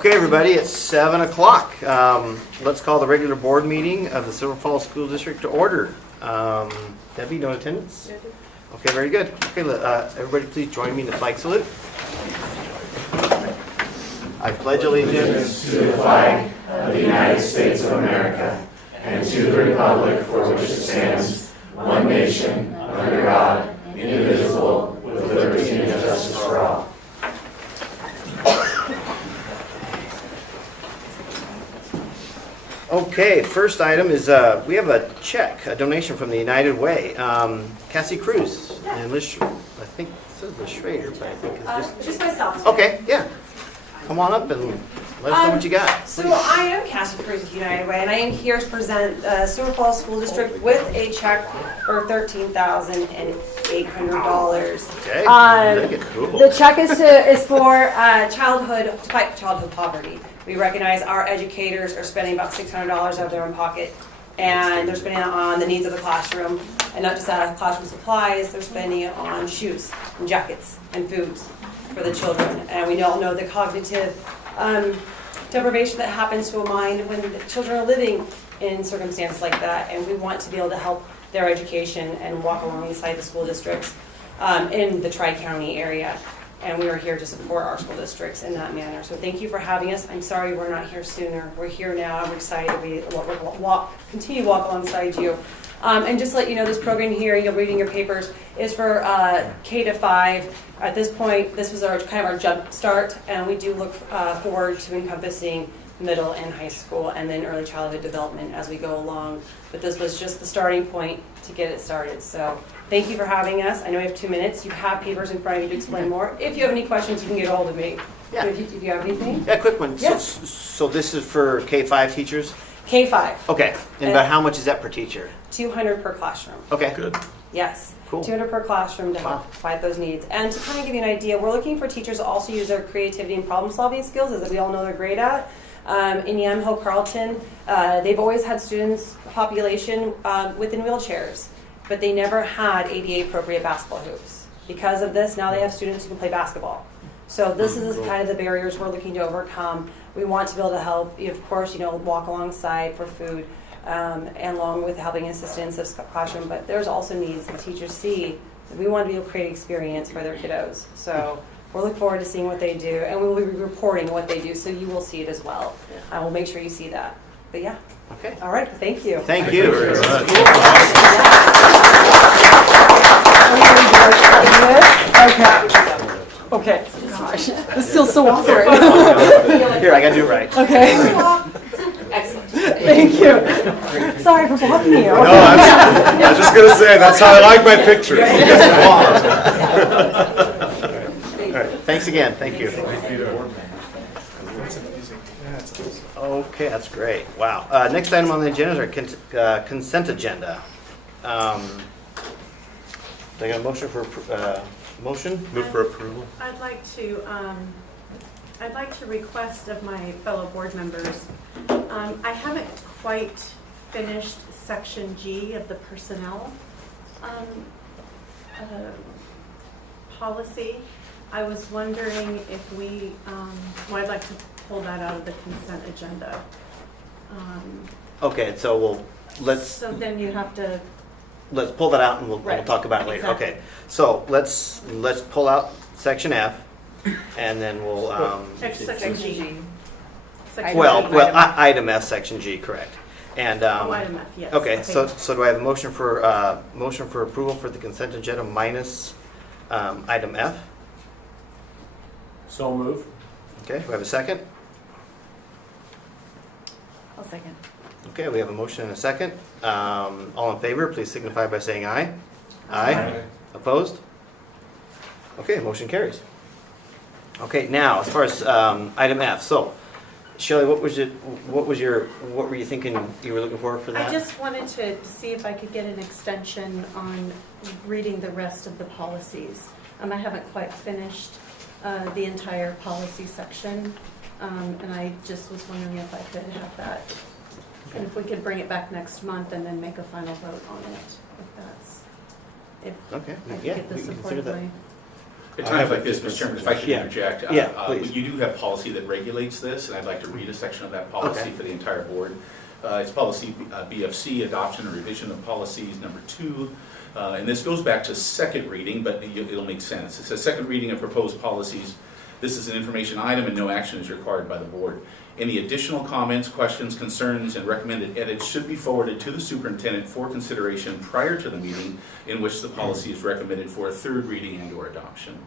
Okay, everybody, it's 7 o'clock. Let's call the regular board meeting of the Silver Falls School District to order. Debbie, no attendance? Okay, very good. Okay, everybody please join me in the flag salute. I pledge allegiance to the flag of the United States of America and to the republic for which it stands, one nation, under God, indivisible, with liberty and justice for all. Okay, first item is we have a check, a donation from the United Way. Cassie Cruz and Liz, I think it says Liz Schrader, but I think it's Just myself. Okay, yeah. Come on up and let us know what you got. So I am Cassie Cruz with United Way, and I am here to present Silver Falls School District with a check for $13,800. Okay, cool. The check is for to fight childhood poverty. We recognize our educators are spending about $600 out of their own pocket, and they're spending it on the needs of the classroom, and not just classroom supplies. They're spending it on shoes and jackets and foods for the children. And we all know the cognitive deprivation that happens to a mind when the children are living in circumstances like that, and we want to be able to help their education and walk alongside the school districts in the Tri-County area. And we are here to support our school districts in that manner. So thank you for having us. I'm sorry we're not here sooner. We're here now. I'm excited to continue to walk alongside you. And just to let you know, this program here, you're reading your papers, is for K to 5. At this point, this was our jump start, and we do look forward to encompassing middle and high school and then early childhood development as we go along. But this was just the starting point to get it started. So thank you for having us. I know we have 2 minutes. You have papers in front of you to explain more. If you have any questions, you can get a hold of me. Yeah. If you have anything. Yeah, quick one. Yes. So this is for K-5 teachers? K-5. Okay, and about how much is that per teacher? $200 per classroom. Okay. Good. Yes. Cool. $200 per classroom to help fight those needs. And to kind of give you an idea, we're looking for teachers to also use their creativity and problem-solving skills, as we all know they're great at. In Yamhill Carlton, they've always had students population within wheelchairs, but they never had ADA-appropriate basketball hoops. Because of this, now they have students who can play basketball. So this is kind of the barriers we're looking to overcome. We want to be able to help, of course, walk alongside for food, and along with helping assistance of classroom. But there's also needs that teachers see. We want to be able to create an experience for their kiddos. So we're looking forward to seeing what they do, and we will be reporting what they do, so you will see it as well. I will make sure you see that. But yeah. Okay. All right. Thank you. Thank you. Very much. Okay. Gosh, this feels so awkward. Here, I gotta do it right. Okay. Excellent. Thank you. Sorry for blocking you. No, I was just gonna say that's how I like my pictures. All right. Thanks again. Thank you. Okay, that's great. Wow. Next item on the agenda is our consent agenda. Do I got a motion for motion? Move for approval. I'd like to request of my fellow board members. I haven't quite finished section G of the personnel policy. I was wondering if we, I'd like to pull that out of the consent agenda. Okay, so So then you have to. let's pull that out and we'll talk about it later. Exactly. Okay, so let's pull out section F, and then we'll Section G. item F, section G, correct. And Item F, yes. okay, so do I have a motion for approval for the consent agenda minus item F? So move. Okay, do I have a second? I'll second. Okay, we have a motion and a second. All in favor, please signify by saying aye. Aye. Opposed? Okay, motion carries. Okay, now as far as item F, so Shelley, what were you thinking you were looking for that? I just wanted to see if I could get an extension on reading the rest of the policies. I haven't quite finished the entire policy section, and I just was wondering if I could have that. Okay. And if we could bring it back next month and then make a final vote on it, if okay, I could yeah, get the we can support consider of that. At I times have a like this, Mr. different Chairman, if I could Yeah. interject. Yeah, please. You do have policy that regulates this, and I'd like to read a section of that policy Okay. for the entire board. It's policy BFC, adoption or revision of policies number 2. And this goes back to second reading, but it'll make sense. It says second reading of proposed policies. This is an information item and no action is required by the board. Any additional comments, questions, concerns, and recommended edits should be forwarded to the superintendent for consideration prior to the meeting in which the policy is recommended for a third reading and or adoption.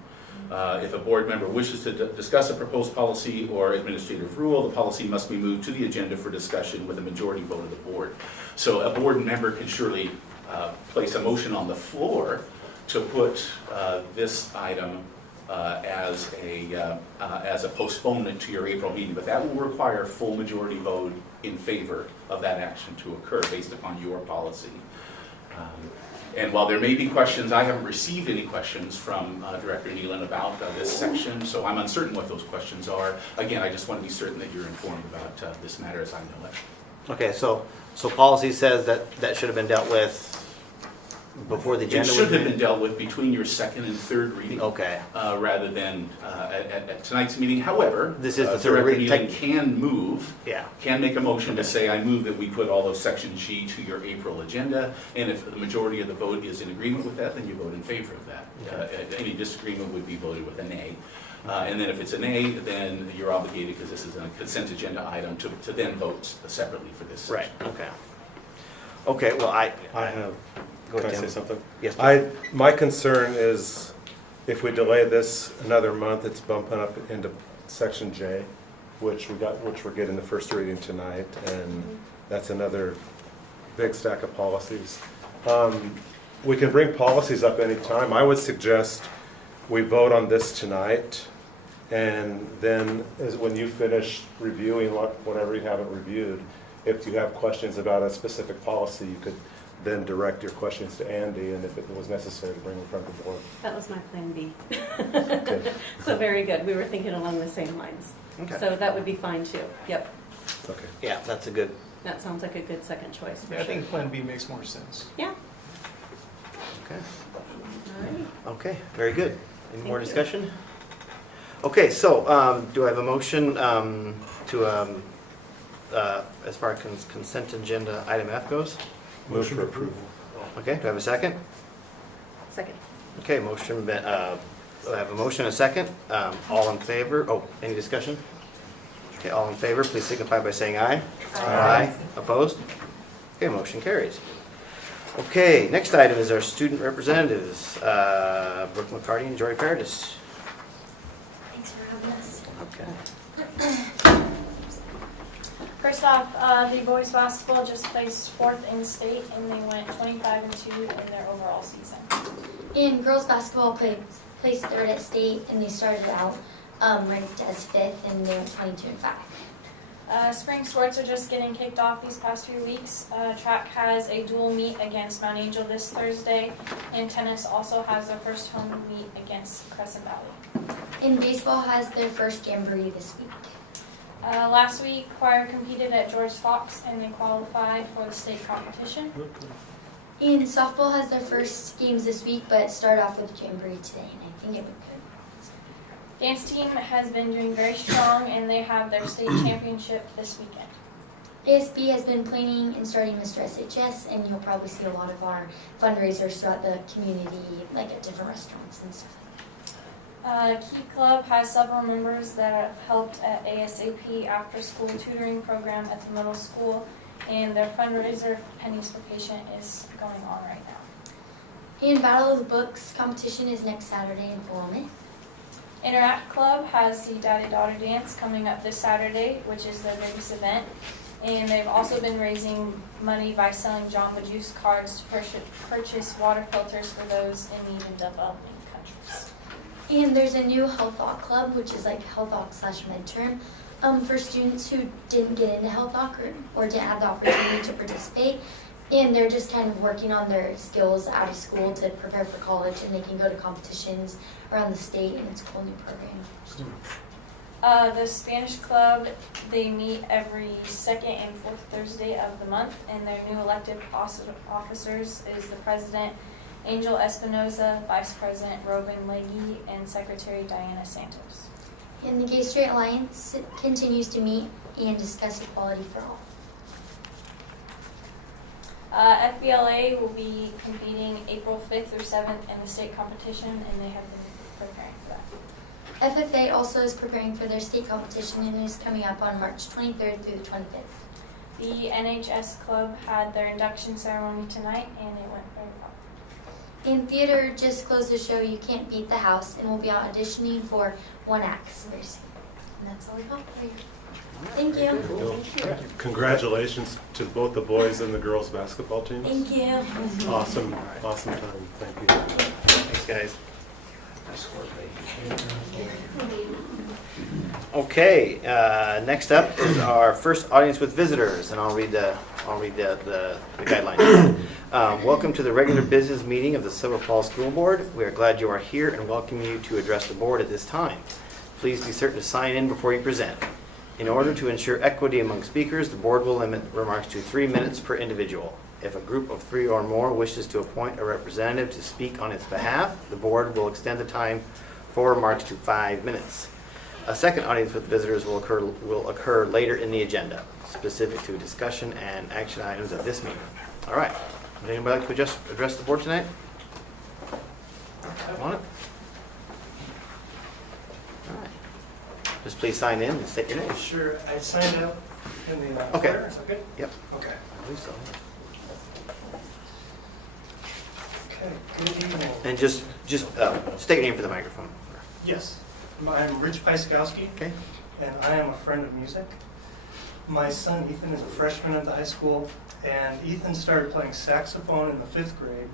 If a board member wishes to discuss a proposed policy or administrative rule, the policy must be moved to the agenda for discussion with a majority vote of the board. So a board member could surely place a motion on the floor to put this item as a postponement to your April meeting, but that will require full majority vote in favor of that action to occur based upon your policy. And while there may be questions, I haven't received any questions from Director Nealon about this section, so I'm uncertain what those questions are. Again, I just want to be certain that you're informed about this matter as I know it. Okay, so policy says that should have been dealt with before the It agenda was should have made? been dealt with between your second and third reading. Okay. Rather than at tonight's meeting. However, This is the third Director reading. Nealon can move, Yeah. can make a motion to say, I move that we put all of section G to your April agenda, and if the majority of the vote is in agreement with that, then you vote in favor of that. Any disagreement would be voted with a nay. And then if it's a nay, then you're obligated, because this is a consent agenda item, to then vote separately for this Right, section. okay. Okay, well, I have, Go can I ahead, say Tim. something? Yes, please. My concern is if we delay this another month, it's bumping up into section J, which we're getting the first reading tonight, and that's another big stack of policies. We can bring policies up anytime. I would suggest we vote on this tonight, and then when you finish reviewing whatever you haven't reviewed, if you have questions about a specific policy, you could then direct your questions to Andy, and if it was necessary, to bring in front of the board. That was my plan B. Okay. So very good. We were thinking along the same lines. Okay. So that would be fine too. Yep. Okay. Yeah, that's a good, That sounds like a good second choice for Yeah, I sure. think Plan B makes more sense. Yeah. okay. All right. Okay, very good. Any more Thank you. discussion? Okay, so do I have a motion to, as far as consent agenda item F goes? Move for approval. Okay, do I have a second? Second. Okay, motion, I have a motion and a second. All in favor? Oh, any discussion? Okay, all in favor, please signify by saying aye. Aye. Opposed? Okay, motion carries. Okay, next item is our student representatives, Brooke McCarty and Jory Paradis. Thanks for having us. Okay. First off, the boys basketball just placed 4th in state, and they went 25-2 in their overall season. And girls basketball placed 3rd at state, and they started out ranked as 5th, and they went 22-5. Spring sports are just getting kicked off these past few weeks. Track has a dual meet against Mount Angel this Thursday, and tennis also has their first home meet against Crescent Valley. And baseball has their first jamboree this week. Last week, choir competed at George Fox, and they qualified for the state competition. And softball has their first games this week, but started off with a jamboree today, and I think it went good. Dance team has been doing very strong, and they have their state championship this weekend. ASB has been planning and starting Mr. SHS, and you'll probably see a lot of our fundraisers throughout the community, like at different restaurants and stuff. Key Club has several members that have helped at ASAP after-school tutoring program at the middle school, and their fundraiser, Pennies for Patient, is going on right now. And Battle of the Books competition is next Saturday in Willamette. Interact Club has the Daddy-Daughter Dance coming up this Saturday, which is their biggest event, and they've also been raising money by selling Jamba Juice cards to purchase water filters for those in need in developing countries. And there's a new Health Walk Club, which is like Health Walk / midterm, for students who didn't get into Health Walk or didn't have the opportunity to participate. And they're just kind of working on their skills out of school to prepare for college, and they can go to competitions around the state, and it's a cool new program for students. The Spanish Club, they meet every second and fourth Thursday of the month, and their new elected officers is the president Angel Espinoza, Vice President Robin Legge, and Secretary Diana Santos. And the Gay Straight Alliance continues to meet and discuss equality for all. FBLA will be competing April 5th through 7th in the state competition, and they have been preparing for that. FFA also is preparing for their state competition and is coming up on March 23rd through the 25th. The NHS Club had their induction ceremony tonight, and it went very well. And theater just closed the show You Can't Beat the House and will be auditioning for one act very soon. And that's all I got for you. Thank you. Cool. Congratulations to both the boys and the girls basketball teams. Thank you. Awesome time. Thank you. Thanks, guys. Okay, next up is our first audience with visitors, and I'll read the guidelines. Welcome to the regular business meeting of the Silver Falls School Board. We are glad you are here and welcome you to address the board at this time. Please be certain to sign in before you present. In order to ensure equity among speakers, the board will limit remarks to 3 minutes per individual. If a group of 3 or more wishes to appoint a representative to speak on its behalf, the board will extend the time for remarks to 5 minutes. A second audience with visitors will occur later in the agenda, specific to discussion and action items of this meeting. All right. Would anybody like to address the board tonight? Want it? All right. Just please sign in and state your name. Sure, I signed up in the Okay. flyer, is that good? Yep. Okay. I believe so. Okay, good evening. And just state your name for the microphone. Yes, I'm Rich Pieskowski, Okay. and I am a friend of music. My son Ethan is a freshman at the high school, and Ethan started playing saxophone in the 5th grade,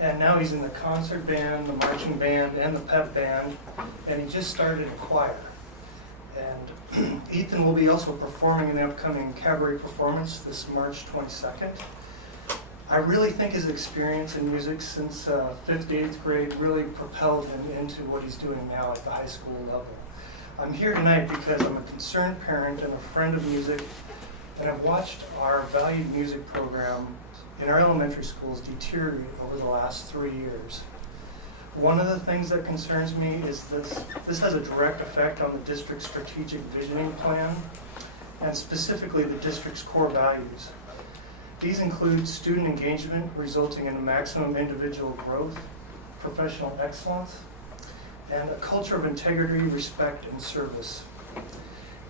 and now he's in the concert band, the marching band, and the pep band, and he just started a choir. And Ethan will be also performing in the upcoming cabaret performance this March 22nd. I really think his experience in music since 5th to 8th grade really propelled him into what he's doing now at the high school level. I'm here tonight because I'm a concerned parent and a friend of music, and I've watched our valued music program in our elementary schools deteriorate over the last 3 years. One of the things that concerns me is this has a direct effect on the district's strategic visioning plan, and specifically the district's core values. These include student engagement resulting in maximum individual growth, professional excellence, and a culture of integrity, respect, and service.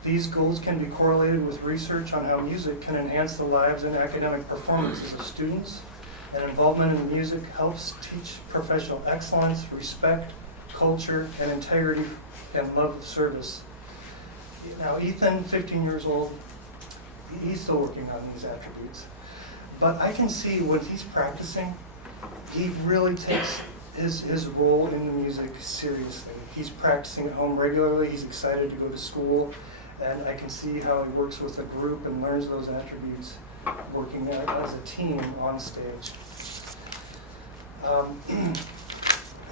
These goals can be correlated with research on how music can enhance the lives and academic performances of students, and involvement in music helps teach professional excellence, respect, culture, and integrity, and love of service. Now, Ethan, 15 years old, he's still working on these attributes. But I can see when he's practicing, he really takes his role in the music seriously. He's practicing at home regularly, he's excited to go to school, and I can see how he works with a group and learns those attributes working as a team on stage.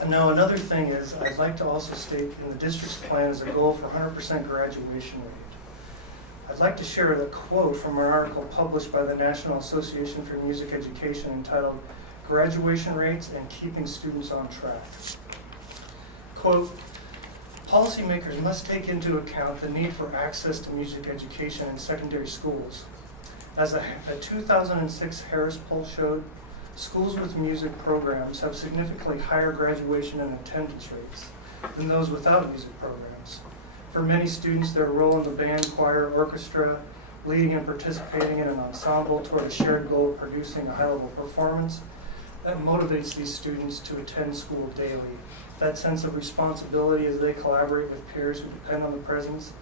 Now another thing is, I'd like to also state in the district's plan is a goal for 100% graduation rate. I'd like to share a quote from an article published by the National Association for Music Education entitled Graduation Rates and Keeping Students on Track. Quote, policymakers must take into account the need for access to music education in secondary schools. As a 2006 Harris poll showed, schools with music programs have significantly higher graduation and attendance rates than those without music programs. For many students, their role in the band, choir, orchestra, leading and participating in an ensemble toward a shared goal of producing a high-level performance, that motivates these students to attend school daily. That sense of responsibility as they collaborate with peers who depend on the presence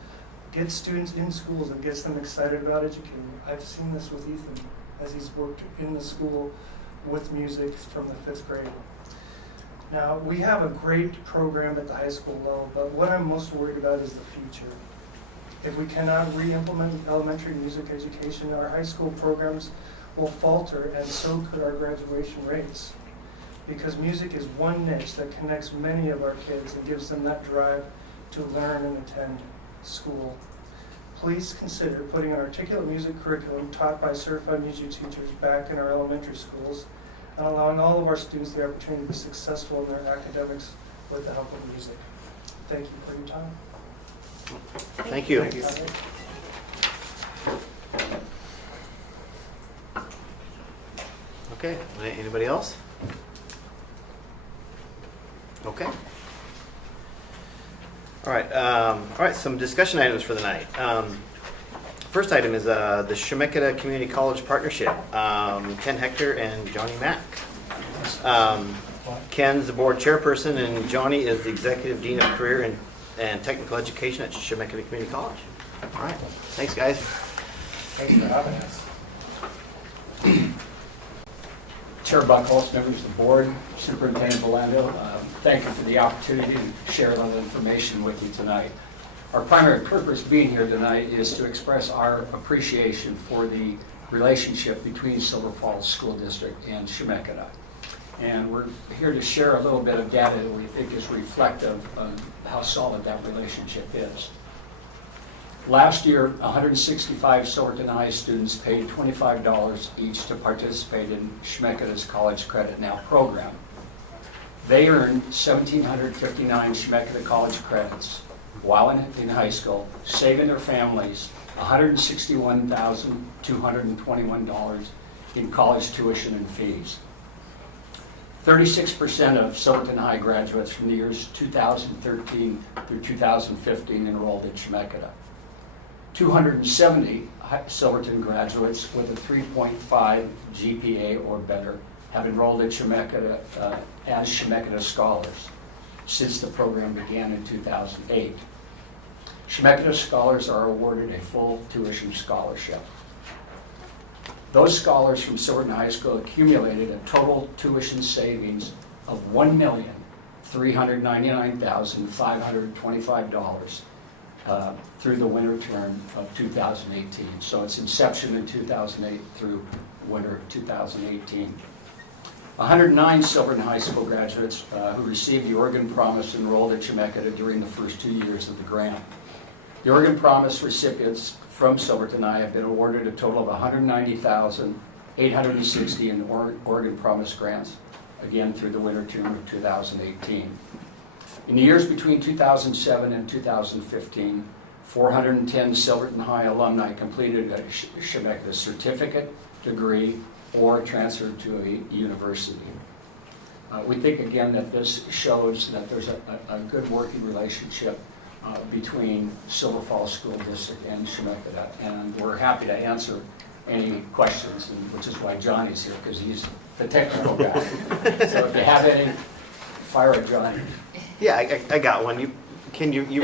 gets students in schools and gets them excited about educating. I've seen this with Ethan as he's worked in the school with music from the 5th grade. Now, we have a great program at the high school level, but what I'm most worried about is the future. If we cannot re-implement elementary music education, our high school programs will falter, and so could our graduation rates. Because music is one niche that connects many of our kids and gives them that drive to learn and attend school. Please consider putting an articulate music curriculum taught by certified music teachers back in our elementary schools. and allowing all of our students the opportunity to be successful in their academics with the help of music. Thank you for your time. Thank you. Okay, anybody else? Okay. All right, some discussion items for the night. First item is the Chemeketa Community College Partnership, Ken Hector and Johnny Mack. Ken's the board chairperson and Johnny is the executive dean of career and technical education at Chemeketa Community College. All right, thanks guys. Thanks for having us. Chair Buckholz, members of the board, Superintendent Belando, thank you for the opportunity to share a little information with you tonight. Our primary purpose being here tonight is to express our appreciation for the relationship between Silver Falls School District and Chemeketa. And we're here to share a little bit of data that we think is reflective of how solid that relationship is. Last year, 165 Silverton High students paid $25 each to participate in Chemeketa's College Credit Now program. They earned 1,759 Chemeketa College credits while in high school, saving their families $161,221 in college tuition and fees. 36% of Silverton High graduates from the years 2013 through 2015 enrolled at Chemeketa. 270 Silverton graduates with a 3.5 GPA or better have enrolled at Chemeketa as Chemeketa scholars since the program began in 2008. Chemeketa scholars are awarded a full tuition scholarship. Those scholars from Silverton High School accumulated a total tuition savings of $1,399,525 through the winter term of 2018. So it's inception in 2008 through winter of 2018. 109 Silverton High School graduates who received the Oregon Promise enrolled at Chemeketa during the first 2 years of the grant. The Oregon Promise recipients from Silverton High have been awarded a total of $190,860 in Oregon Promise grants, again through the winter term of 2018. In the years between 2007 and 2015, 410 Silverton High alumni completed a Chemeketa certificate, degree, or transferred to a university. We think again that this shows that there's a good working relationship between Silver Falls School District and Chemeketa, and we're happy to answer any questions, which is why Johnny's here, because he's the technical guy. So if you have any, fire at Johnny. Yeah, I got one. You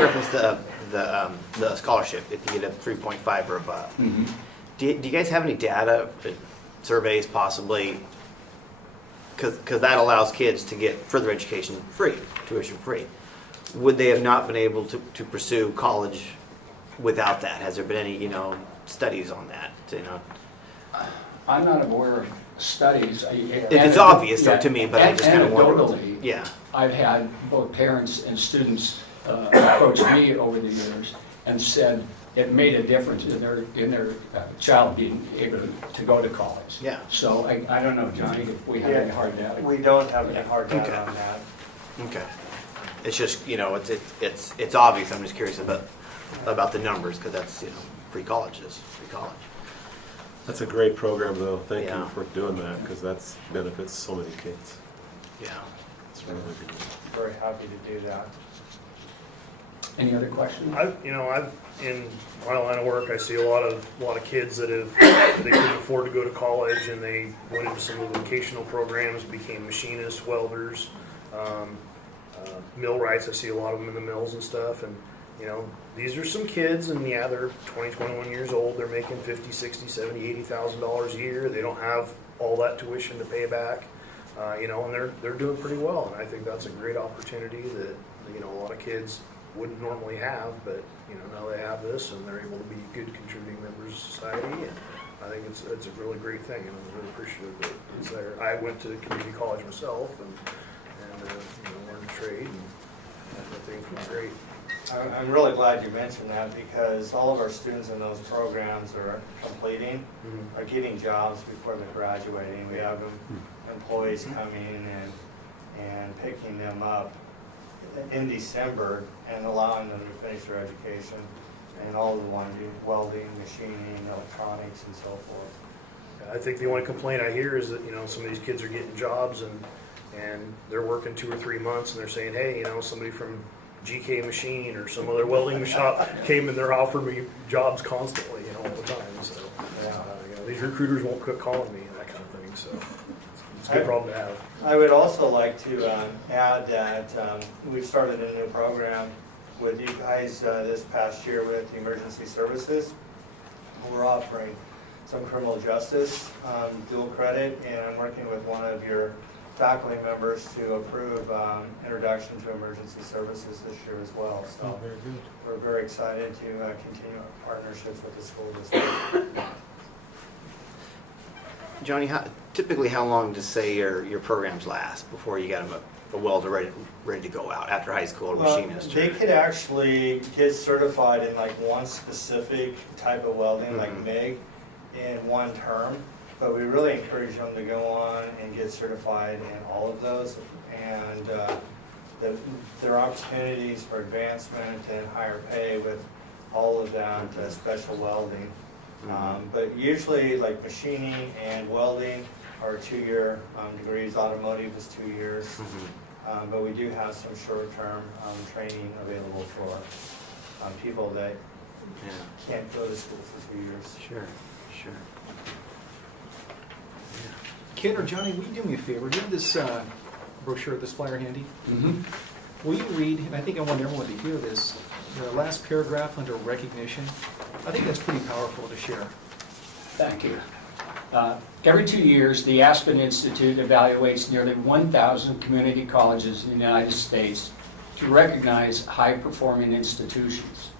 referenced the scholarship if you get a 3.5 or above. Mm-hmm. Do you guys have any data, surveys possibly? Because that allows kids to get further education free, tuition free. Would they have not been able to pursue college without that? Has there been any studies on that? I'm not aware of studies. It's obvious though to me, but I just kind of wonder. Anecdotally, Yeah. I've had both parents and students approach me over the years and said it made a difference in their child being able to go to college. Yeah. So I don't know, Johnny, if we have any hard data. We don't have any hard data on that. Okay. It's just it's obvious. I'm just curious about the numbers because that's free college is free college. That's a great program, though. Thank Yeah. you for doing that, because that's benefits so many kids. Yeah. It's really good. Very happy to do that. Any other questions? I've in my line of work, I see a lot of kids that they couldn't afford to go to college and they went into some of the vocational programs, became machinists, welders, millwrights. I see a lot of them in the mills and stuff, and these are some kids, and yeah, they're 20, 21 years old. They're making $50,000, $60,000, $70,000, $80,000 a year. They don't have all that tuition to pay back, and they're doing pretty well. And I think that's a great opportunity that a lot of kids wouldn't normally have, but now they have this and they're able to be good contributing members of society, and I think it's a really great thing, and I'm really appreciative that it's there. I went to community college myself and learned a trade, and I think it's great. I'm really glad you mentioned that, because all of our students in those programs are completing, are getting jobs before they're graduating. We have them employees coming and picking them up in December and allowing them to finish their education. And all of the ones do welding, machining, electronics, and so forth. I think the only complaint I hear is that, some of these kids are getting jobs and they're working 2 or 3 months and they're saying, hey, somebody from GK Machine or some other welding shop came and they're offering me jobs constantly, all the time. So, these recruiters won't quit calling me and that kind of thing. So it's a good problem to have. I would also like to add that we've started a new program with you guys this past year with Emergency Services. We're offering some criminal justice dual credit, and I'm working with one of your faculty members to approve introduction to emergency services this year as well. So we're very excited to continue our partnerships with the school district. Johnny, typically how long does, say, your programs last before you got them a welder ready to go out after high school or machinist? They could actually get certified in like one specific type of welding, like MIG, in one term. But we really encourage them to go on and get certified in all of those. And there are opportunities for advancement and higher pay with all of that special welding. But usually like machining and welding are 2-year degrees. Automotive is 2 years. But we do have some short-term training available for people that can't go to school for 2 years. Sure. Ken or Johnny, will you do me a favor? Do you have this brochure, this flyer handy? Will you read, and I think I want everyone to hear this, the last paragraph under recognition? I think that's pretty powerful to share. Thank you. Every 2 years, the Aspen Institute evaluates nearly 1,000 community colleges in the United States to recognize high-performing institutions.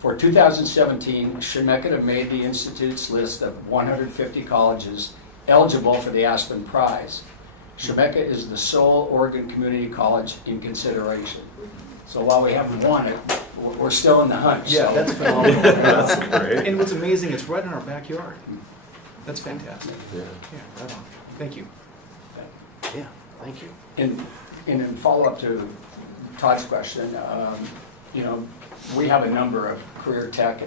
For 2017, Chemeketa made the Institute's list of 150 colleges eligible for the Aspen Prize. Chemeketa is the sole Oregon community college in consideration. So while we haven't won it, we're still in the hunt. Yeah, so. that's phenomenal. That's great. And what's amazing, it's right in our backyard. That's fantastic. Yeah. Yeah, right on. Thank you. Yeah, thank you. And in follow-up to Todd's question, we have a number of career tech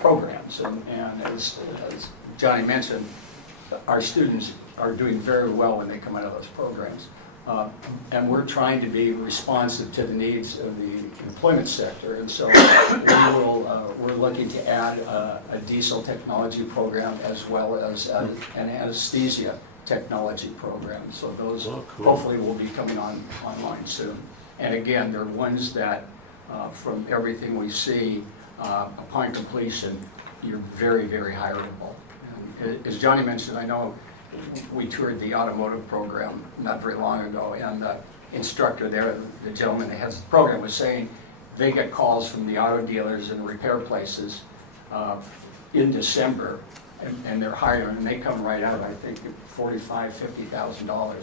programs, and as Johnny mentioned, our students are doing very well when they come out of those programs. And we're trying to be responsive to the needs of the employment sector, and so we're looking to add a diesel technology program as well as an anesthesia technology program. So those hopefully will be coming online soon. And again, they're ones that, from everything we see, upon completion, you're very, very hireable. And as Johnny mentioned, I know we toured the automotive program not very long ago, and the instructor there, the gentleman that has the program, was saying they get calls from the auto dealers and repair places in December, and they're hiring, and they come right out, I think, $45,000, $50,000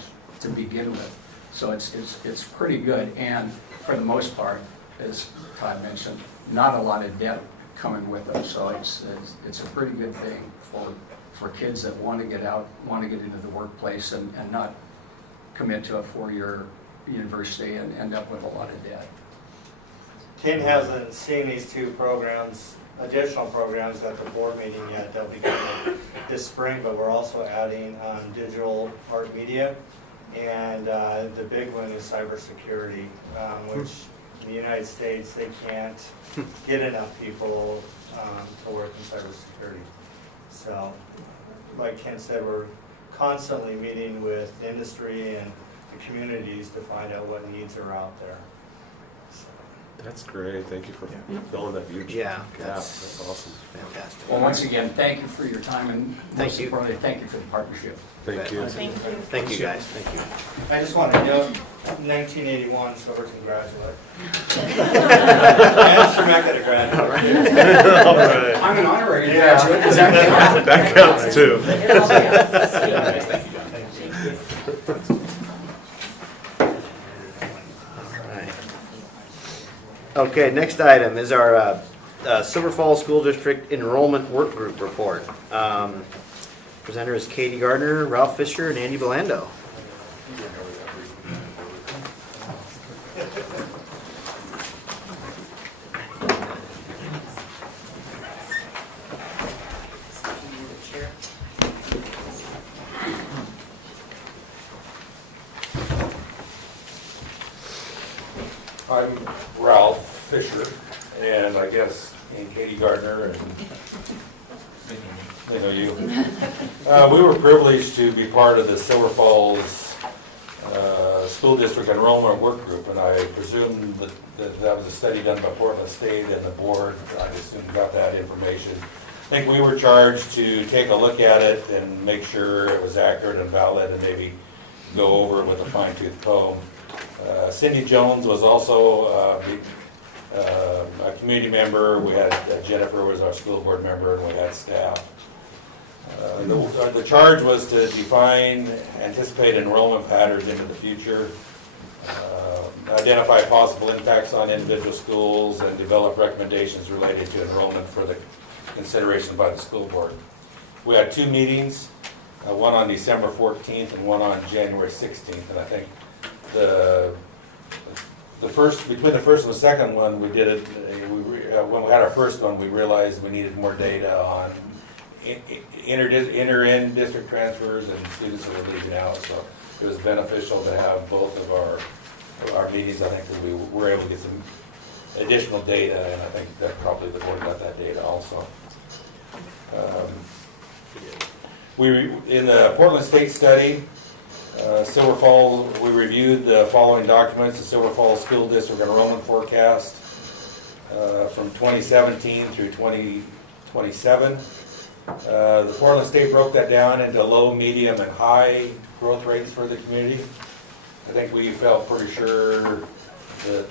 to begin with. So it's pretty good, and for the most part, as Todd mentioned, not a lot of debt coming with them. So it's a pretty good thing for kids that want to get out, want to get into the workplace, and not commit to a 4-year university and end up with a lot of debt. Ken hasn't seen these two programs, additional programs at the board meeting yet. They'll be coming this spring, but we're also adding digital art media, and the big one is cybersecurity, which in the United States they can't get enough people to work in cybersecurity. So, like Ken said, we're constantly meeting with industry and the communities to find out what needs are out there. So. That's great. Thank you for filling that huge Yeah, gap. That's awesome. Fantastic. Well, once again, thank you for your time, and Thank most you. importantly, thank you for the partnership. Thank you. Thank you, guys. Thank you. I just want to note, 1981 Silverton graduate. And Chemeketa graduate. All right. I'm an honorary graduate. Does that count? That counts too. Okay, next item is our Silver Falls School District Enrollment Work Group Report. Presenter is Katie Gardner, Ralph Fisher, and Andy Belando. I'm Ralph Fisher, and I guess Katie Gardner, and they know you. We were privileged to be part of the Silver Falls School District Enrollment Work Group, and I presume that was a study done by Portland State and the board. I assume got that information. I think we were charged to take a look at it and make sure it was accurate and valid, and maybe go over it with a fine-tooth comb. Cindy Jones was also a community member. We had Jennifer was our school board member, and we had staff. The charge was to define anticipated enrollment patterns into the future, identify possible impacts on individual schools, and develop recommendations related to enrollment for the consideration by the school board. We had 2 meetings, one on December 14th and one on January 16th, and I think between the first and the second one, we did it. When we had our first one, we realized we needed more data on inter-district transfers and students that were leaving out. So it was beneficial to have both of our meetings. I think that we were able to get some additional data, and I think that probably the board got that data also. In the Portland State study, Silver Falls, we reviewed the following documents: the Silver Falls School District Enrollment Forecast from 2017 through 2027. The Portland State broke that down into low, medium, and high growth rates for the community. I think we felt pretty sure that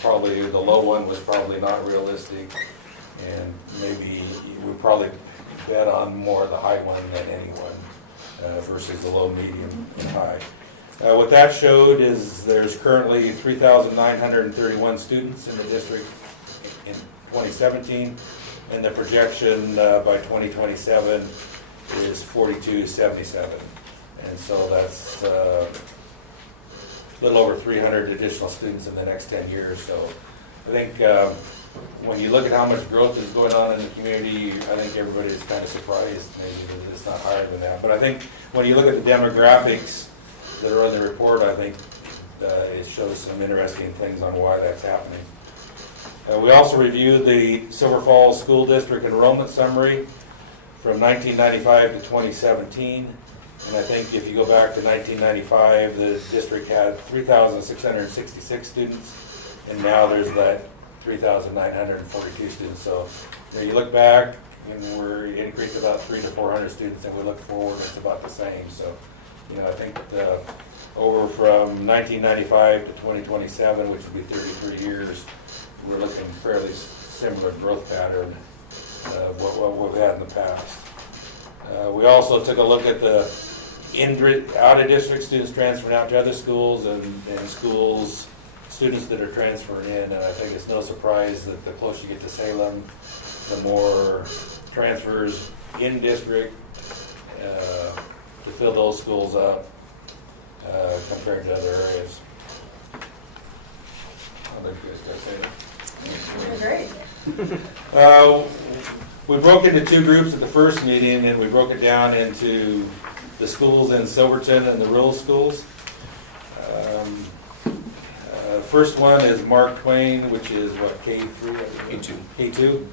probably the low one was probably not realistic, and maybe we probably bet on more of the high one than anyone. Versus the low, medium, and high. What that showed is there's currently 3,931 students in the district in 2017, and the projection by 2027 is 4,277. And so that's a little over 300 additional students in the next 10 years. So I think when you look at how much growth is going on in the community, I think everybody's kind of surprised maybe that it's not higher than that. But I think when you look at the demographics that are in the report, I think it shows some interesting things on why that's happening. We also reviewed the Silver Falls School District Enrollment Summary from 1995 to 2017. And I think if you go back to 1995, the district had 3,666 students, and now there's that 3,942 students. So you look back, and we're increased about 300 to 400 students, and we look forward, it's about the same. So, I think over from 1995 to 2027, which would be 33 years, we're looking fairly similar growth pattern what we've had in the past. We also took a look at the out-of-district students transferring out to other schools and students that are transferring in, and I think it's no surprise that the closer you get to Salem, the more transfers in district to fill those schools up compared to other areas. I think you guys gotta say that. Great. We broke into 2 groups at the first meeting, and we broke it down into the schools in Silverton and the rural schools. First one is Mark Twain, which is what, K3? K2. K2.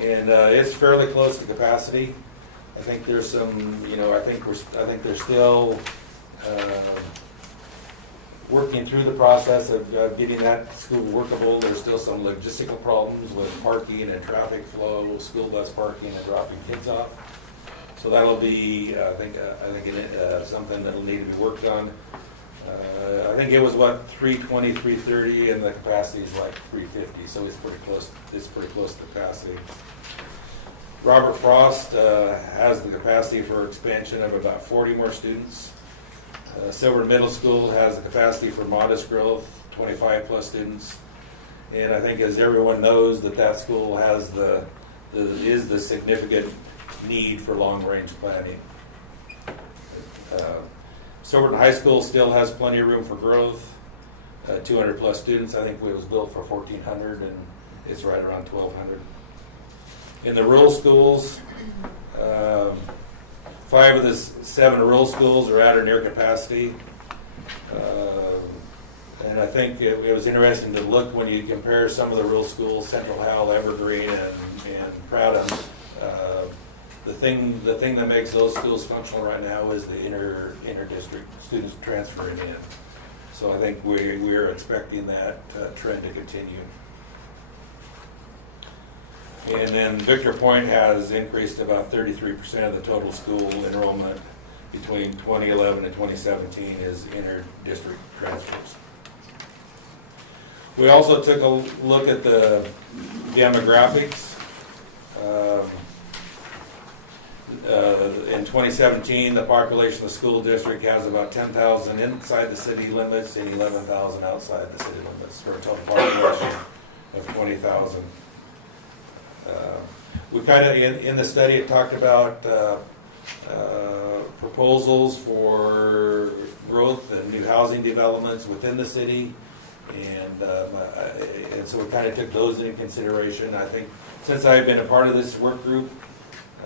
And it's fairly close to capacity. I think there's some, I think they're still working through the process of getting that school workable. There's still some logistical problems with parking and traffic flow, school bus parking and dropping kids off. So that'll be, I think something that'll need to be worked on. I think it was 320, 330, and the capacity is like 350, so it's pretty close. It's pretty close to capacity. Robert Frost has the capacity for expansion of about 40 more students. Silver Middle School has the capacity for modest growth, 25 plus students. And I think, as everyone knows, that school has the significant need for long-range planning. Silverton High School still has plenty of room for growth. 200 plus students. I think it was built for 1,400 and it's right around 1,200. In the rural schools, 5 of the 7 rural schools are at or near capacity. And I think it was interesting to look when you compare some of the rural schools, Central Howell, Evergreen, and Prattham. The thing that makes those schools functional right now is the inter-district students transferring in. So I think we're expecting that trend to continue. And then Victor Point has increased about 33% of the total school enrollment between 2011 and 2017 is inter-district transfers. We also took a look at the demographics. In 2017, the population of the school district has about 10,000 inside the city limits and 11,000 outside the city limits, for a total population of 20,000. We kind of, in the study, it talked about proposals for growth and new housing developments within the city, and so we kind of took those into consideration. I think since I've been a part of this work group,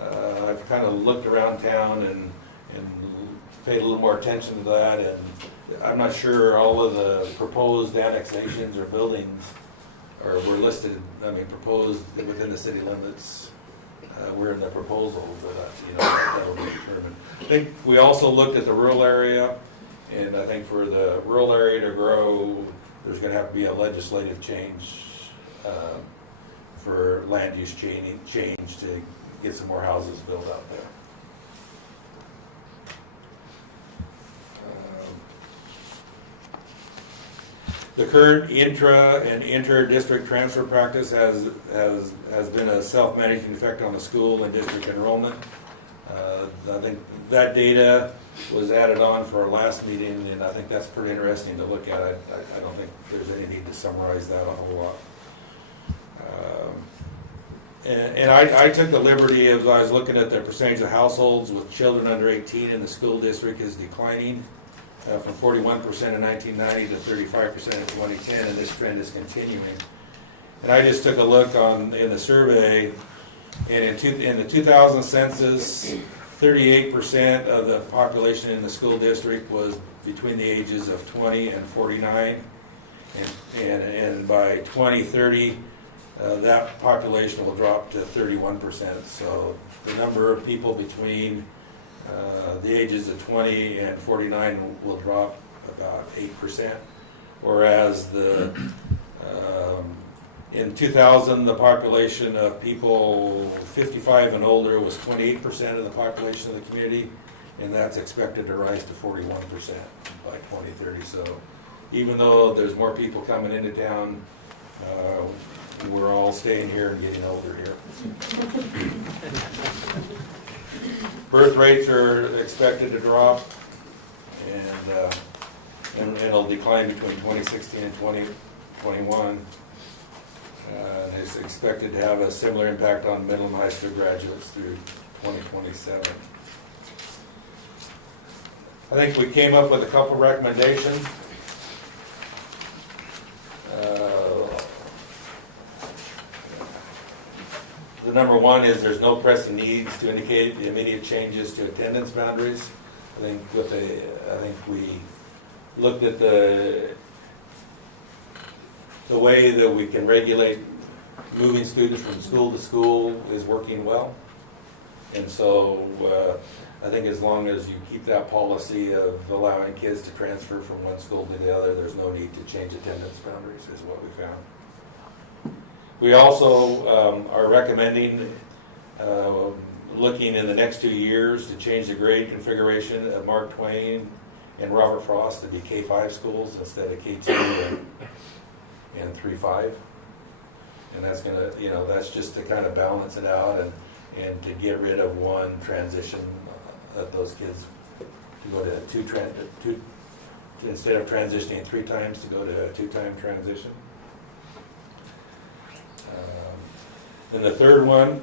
I've kind of looked around town and paid a little more attention to that, and I'm not sure all of the proposed annexations or buildings were listed, proposed within the city limits. We're in the proposal, but that'll be determined. I think we also looked at the rural area, and I think for the rural area to grow, there's going to have to be a legislative change for land use change to get some more houses built out there. The current intra and inter-district transfer practice has been a self-managing effect on the school and district enrollment. I think that data was added on for our last meeting, and I think that's pretty interesting to look at. I don't think there's any need to summarize that a whole lot. And I took the liberty as I was looking at the percentage of households with children under 18 in the school district is declining. From 41% in 1990 to 35% in 2010, and this trend is continuing. And I just took a look in the survey, and in the 2000 census, 38% of the population in the school district was between the ages of 20 and 49, and by 2030, that population will drop to 31%. So the number of people between the ages of 20 and 49 will drop about 8%, whereas in 2000 the population of people 55 and older was 28% of the population of the community, and that's expected to rise to 41% by 2030. So even though there's more people coming into town, we're all staying here and getting older here. Birth rates are expected to drop, and it'll decline between 2016 and 2021. And it's expected to have a similar impact on middle and high school graduates through 2027. I think we came up with a couple recommendations. The number one is there's no pressing needs to indicate the immediate changes to attendance boundaries. I think we looked at the way that we can regulate moving students from school to school is working well. And so I think as long as you keep that policy of allowing kids to transfer from one school to the other, there's no need to change attendance boundaries, is what we found. We also are recommending looking in the next 2 years to change the grade configuration of Mark Twain and Robert Frost to be K-5 schools instead of K2 and 3-5. And that's gonna, that's just to kind of balance it out and to get rid of one transition of those kids to go to instead of transitioning 3 times to go to a 2-time transition. And the third one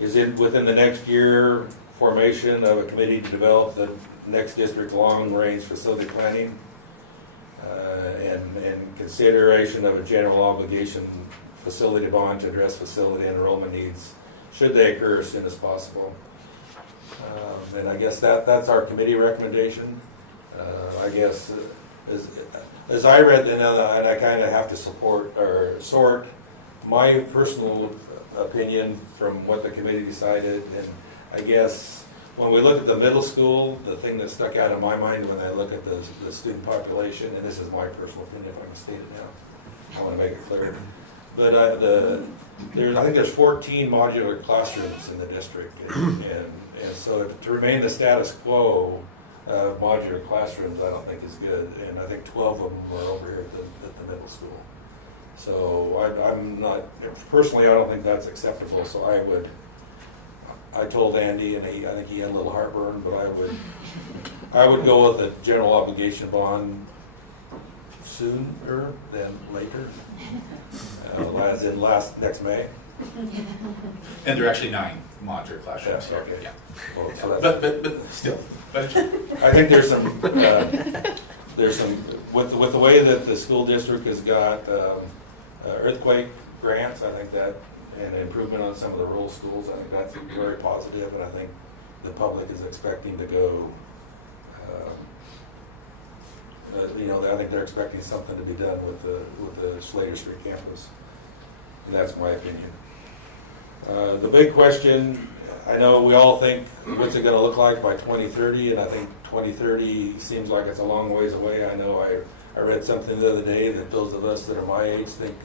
is within the next year formation of a committee to develop the next district long-range facility planning, and consideration of a general obligation facility bond to address facility and enrollment needs should they occur as soon as possible. And I guess that's our committee recommendation. I guess as I read, and I kind of have to support or sort my personal opinion from what the committee decided. And I guess when we look at the middle school, the thing that stuck out in my mind when I look at the student population, and this is my personal opinion, if I can state it now, I want to make it clear. But I think there's 14 modular classrooms in the district, and so to remain the status quo of modular classrooms, I don't think is good. And I think 12 of them are over here at the middle school. So I'm not, personally, I don't think that's acceptable. So I told Andy, and I think he had a little heartburn, but I would go with a general obligation bond sooner than later, as in next May. And there are actually 9 modular classrooms here. Okay. Yeah. Well, so that's, But still. I think there's some with the way that the school district has got earthquake grants. I think that and improvement on some of the rural schools. I think that's very positive, and I think the public is expecting to go. I think they're expecting something to be done with the Slater Street campus. And that's my opinion. The big question, I know we all think, what's it going to look like by 2030? And I think 2030 seems like it's a long ways away. I know I read something the other day that those of us that are my age think,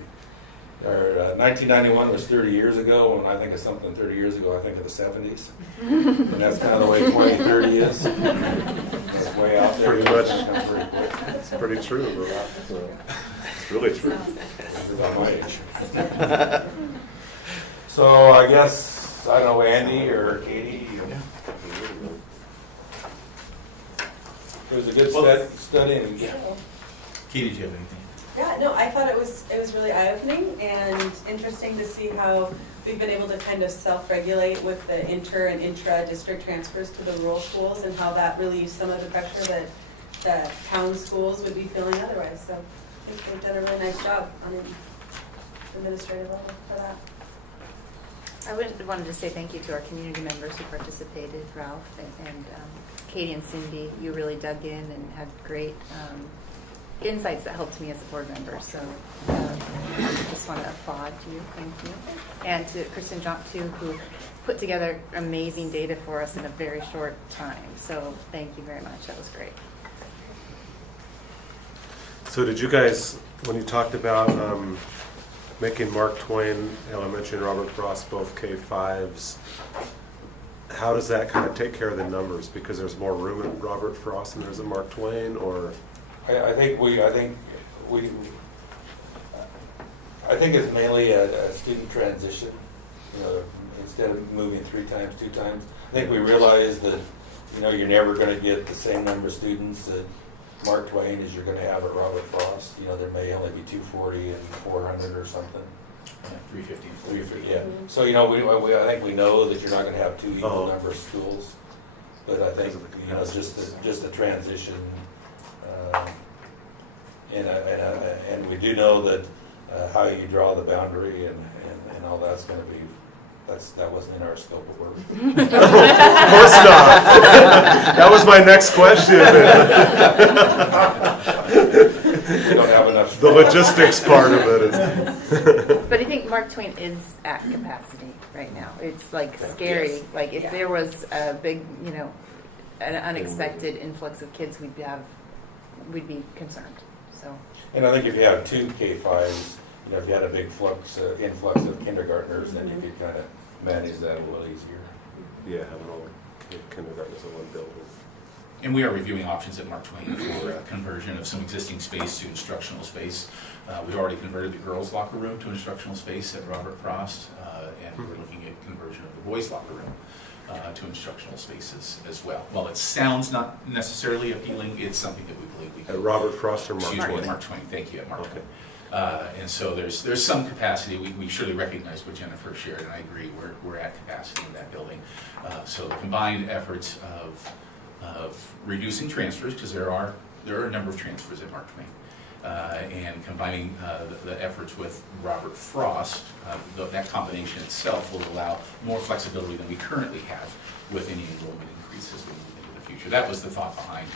1991 was 30 years ago, and I think of something 30 years ago, I think of the 70s. And that's kind of the way 2030 is. It's way out there. Pretty much. Very quick. It's pretty true. It's really true. This is on my age. So I guess, I don't know, Andy or Katie. It was a good study. And Katie, do you have anything? Yeah, no, I thought it was really eye-opening and interesting to see how we've been able to kind of self-regulate with the inter and intra-district transfers to the rural schools, and how that relieves some of the pressure that town schools would be feeling otherwise. So I think they've done a really nice job on an administrative level for that. I wanted to say thank you to our community members who participated, Ralph and Katie and Cindy. You really dug in and had great insights that helped me as a board member. So I just want to applaud you. Thank you. And to Kristen Jock, too, who put together amazing data for us in a very short time. So thank you very much. That was great. So did you guys, when you talked about making Mark Twain Elementary and Robert Frost both K-5s, how does that kind of take care of the numbers? Because there's more room at Robert Frost than there's at Mark Twain, or? I think it's mainly a student transition. Instead of moving 3 times, 2 times, I think we realize that you're never going to get the same number of students at Mark Twain as you're going to have at Robert Frost. There may only be 240 and 400 or something. 350. 350, yeah. So I think we know that you're not going to have 2 equal number of schools, but I think just the transition. And we do know that how you draw the boundary and all that's going to be, that wasn't in our scope of work. Of course not. That was my next question. You don't have enough. The logistics part of it is. But I think Mark Twain is at capacity right now. It's like scary. Yes. Like if there was a big, an unexpected influx of kids, we'd be concerned. So. And I think if you have 2 K-5s, if you had a big influx of kindergartners, then you could kind of manage that a little easier. Yeah, having all kindergartners in one building. And we are reviewing options at Mark Twain for conversion of some existing space to instructional space. We've already converted the girls' locker room to instructional space at Robert Frost, and we're looking at conversion of the boys' locker room to instructional spaces as well. While it sounds not necessarily appealing, it's something that we believe we can. At Robert Frost or Mark Twain? Mark Twain, thank you, at Mark Twain. And so there's some capacity. We surely recognize what Jennifer shared, and I agree, we're at capacity in that building. So the combined efforts of reducing transfers, because there are a number of transfers at Mark Twain, and combining the efforts with Robert Frost, that combination itself will allow more flexibility than we currently have with any enrollment increase as we move into the future. That was the thought behind,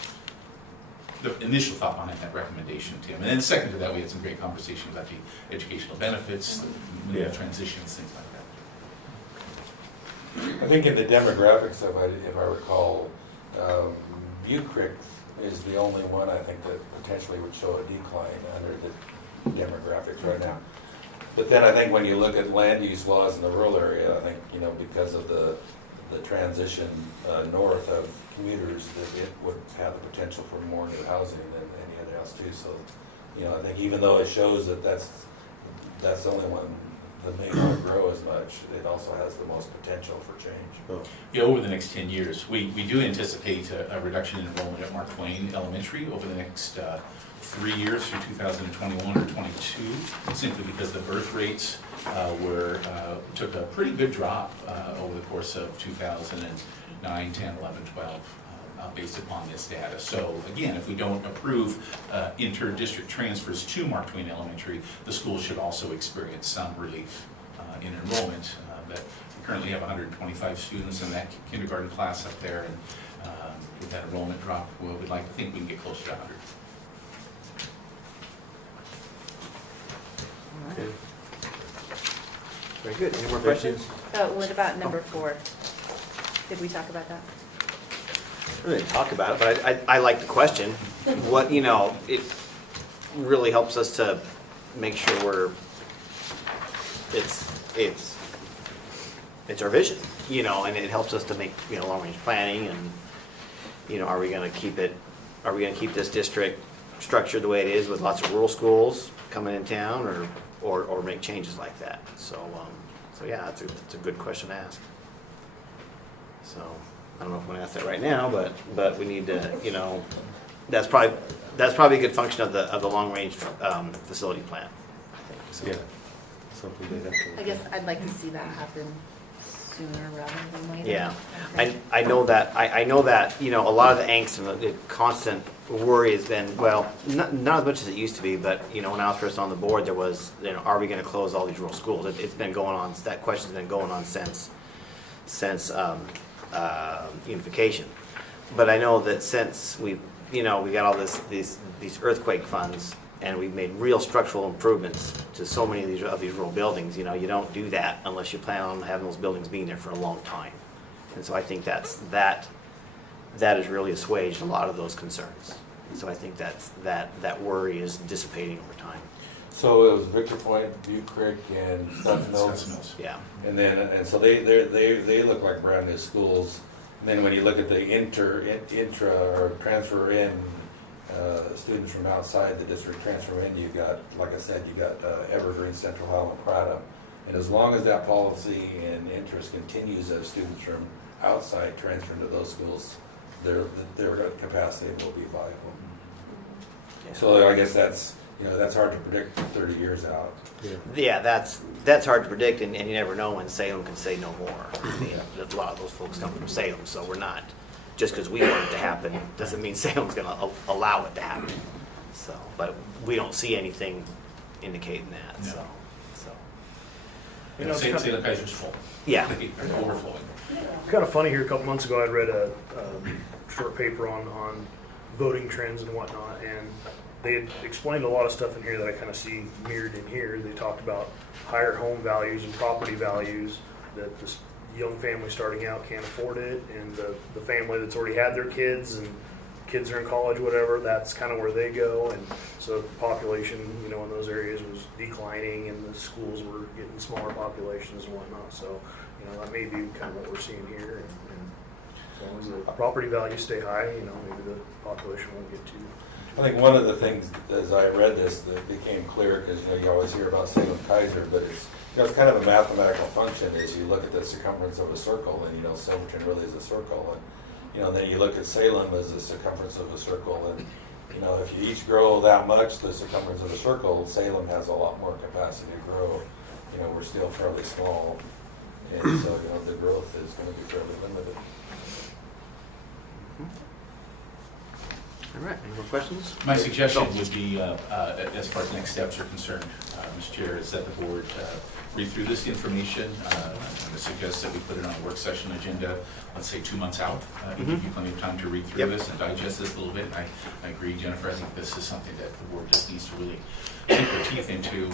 the initial thought behind that recommendation, Tim. And then second to that, we had some great conversation about the educational benefits, the transitions, things like that. I think in the demographics of it, if I recall, Butte Creek is the only one I think that potentially would show a decline under the demographics right now. But then I think when you look at land use laws in the rural area, I think, because of the transition north of commuters, that it would have the potential for more new housing than anything else too. So, I think even though it shows that that's the only one that may not grow as much, it also has the most potential for change. Yeah, over the next 10 years, we do anticipate a reduction in enrollment at Mark Twain Elementary over the next 3 years through 2021 or 22, simply because the birth rates took a pretty good drop over the course of 2009, 10, 11, 12. Based upon this data. So again, if we don't approve inter-district transfers to Mark Twain Elementary, the school should also experience some relief in enrollment. That we currently have 125 students in that kindergarten class up there, and with that enrollment drop, we'd like to think we can get closer to 100. Okay. Very good. Any more questions? What about number 4? Did we talk about that? We didn't talk about it, but I like the question. What, it really helps us to make sure it's our vision, and it helps us to make, long-range planning and, are we going to keep this district structured the way it is with lots of rural schools coming in town or make changes like that? So yeah, it's a good question to ask. So. I don't know if I'm going to ask that right now, but we need to, that's probably a good function of the long range facility plan. I think. So. Yeah. Something they have to. I guess I'd like to see that happen sooner rather than later. Yeah, Okay. I know that. I know that. A lot of the angst and the constant worry has been, well, not as much as it used to be, but when I was first on the board, there was, are we going to close all these rural schools? It's been going on. That question's been going on since. Unification, but I know that since we got all these earthquake funds, and we've made real structural improvements to so many of these rural buildings. You don't do that unless you plan on having those buildings being there for a long time, and so I think that has really assuaged a lot of those concerns. And so I think that worry is dissipating over time. So it was Victor Point, Butte Creek, and Stubbs Mills. Yeah. And so they look like brand new schools. And then when you look at the intra or transfer in students from outside the district transfer in, you got, like I said, you got Evergreen, Central Highland, Prada. And as long as that policy and interest continues of students from outside transferring to those schools, their capacity will be viable. Yeah. So I guess that's hard to predict 30 years out. Yeah, that's hard to predict, and you never know when Salem can say no more. A lot of those folks come from Salem, so we're not, just because we want it to happen, doesn't mean Salem's going to allow it to happen. So, but we don't see anything indicating that. No. So. Salem Kaiser's full. Yeah. They're overflowing. Kind of funny here, a couple months ago, I read a short paper on voting trends and whatnot, and they had explained a lot of stuff in here that I kind of see mirrored in here. They talked about higher home values and property values, that this young family starting out can't afford it, and the family that's already had their kids and kids are in college, whatever, that's kind of where they go. And so the population, in those areas was declining, and the schools were getting smaller populations and whatnot. So, that may be kind of what we're seeing here. And as long as the property values stay high, maybe the population won't get too. I think one of the things, as I read this, that became clear, because you always hear about Salem Kaiser, but it's kind of a mathematical function. Is you look at the circumference of a circle, and Silverton really is a circle, and then you look at Salem as the circumference of a circle, You know, if you each grow that much, the circumference of the circle, Salem has a lot more capacity to grow. You know, we're still fairly small, and so, you know, the growth is going to be fairly limited. All right, any more questions? My suggestion would be, as far as next steps are concerned, Mr. Chair, is that the board read through this information. I'm going to suggest that we put it on a work session agenda, let's say 2 months out. To give you plenty of time to read through this and digest this a little bit. I agree, Jennifer, I think this is something that the board just needs to really sink their teeth into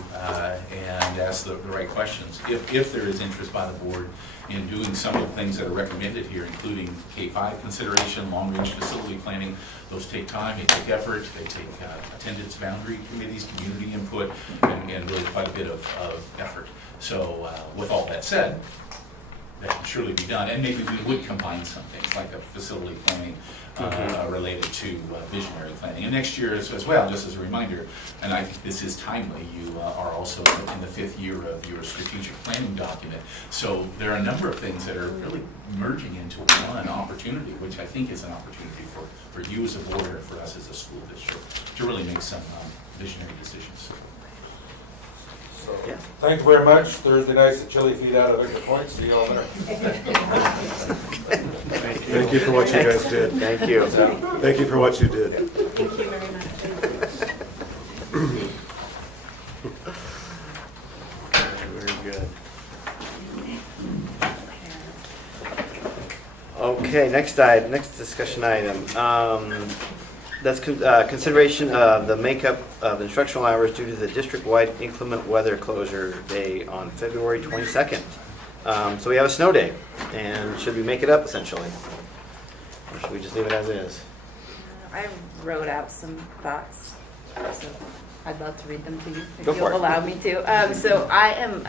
and ask the right questions. If there is interest by the board in doing some of the things that are recommended here, including K-5 consideration, long-range facility planning, those take time, they take effort, they take attendance boundary committees, community input, and really quite a bit of effort. So with all that said, that can surely be done, and maybe we would combine some things like a facility planning related to visionary planning. And next year as well, just as a reminder, and I think this is timely, you are also in the 5th year of your strategic planning document. So there are a number of things that are really merging into one opportunity, which I think is an opportunity for you as a board and for us as a school district to really make some visionary decisions. So, thank you very much. Thursday night's the chili feed out of Victor Point. See you all there. Thank you for what you guys did. Thank you. Thank you for what you did. Thank you very much. Very good. Okay, next discussion item. That's consideration of the makeup of instructional hours due to the district-wide inclement weather closure day on February 22nd. So we have a snow day, and should we make it up essentially? Or should we just leave it as is? I wrote out some thoughts, so I'd love to read them to you if Go for you'll it. allow me to. So I am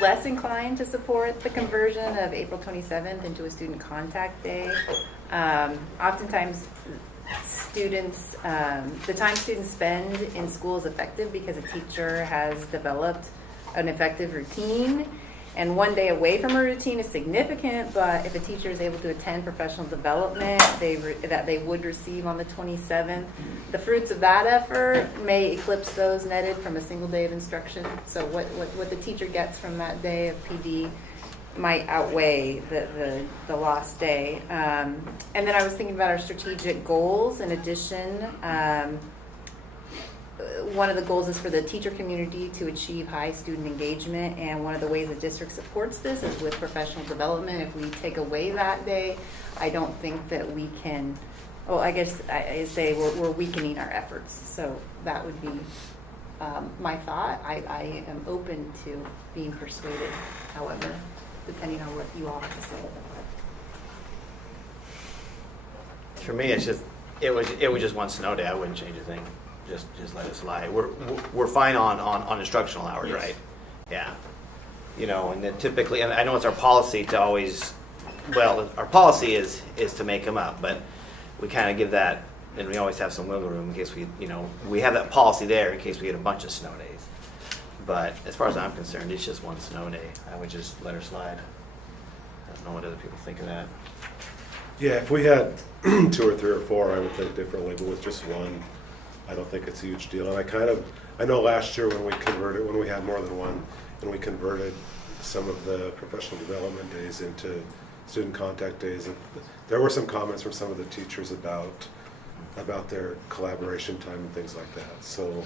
less inclined to support the conversion of April 27th into a student contact day. Oftentimes, students, the time students spend in school is effective because a teacher has developed an effective routine, and one day away from a routine is significant, but if a teacher is able to attend professional development that they would receive on the 27th, the fruits of that effort may eclipse those netted from a single day of instruction. So what the teacher gets from that day of PD might outweigh the lost day. And then I was thinking about our strategic goals. In addition, one of the goals is for the teacher community to achieve high student engagement, and one of the ways the district supports this is with professional development. If we take away that day, I don't think that we can, well, I guess I say we're weakening our efforts. So that would be my thought. I am open to being persuaded, however, depending on what you all have to say. For me, it's just it was just one snow day. I wouldn't change a thing. Just let it slide. We're fine on instructional hours, Yes. right? Yeah. You know, and then typically, and I know it's our policy to always, well, our policy is to make them up, but we kind of give that, and we always have some wiggle room in case we have that policy there in case we get a bunch of snow days. But as far as I'm concerned, it's just one snow day. I would just let her slide. I don't know what other people think of that. Yeah, if we had 2 or 3 or 4, I would think differently, but with just one, I don't think it's a huge deal. And I know last year when we had more than one, and we converted some of the professional development days into student contact days, and there were some comments from some of the teachers about their collaboration time and things like that. So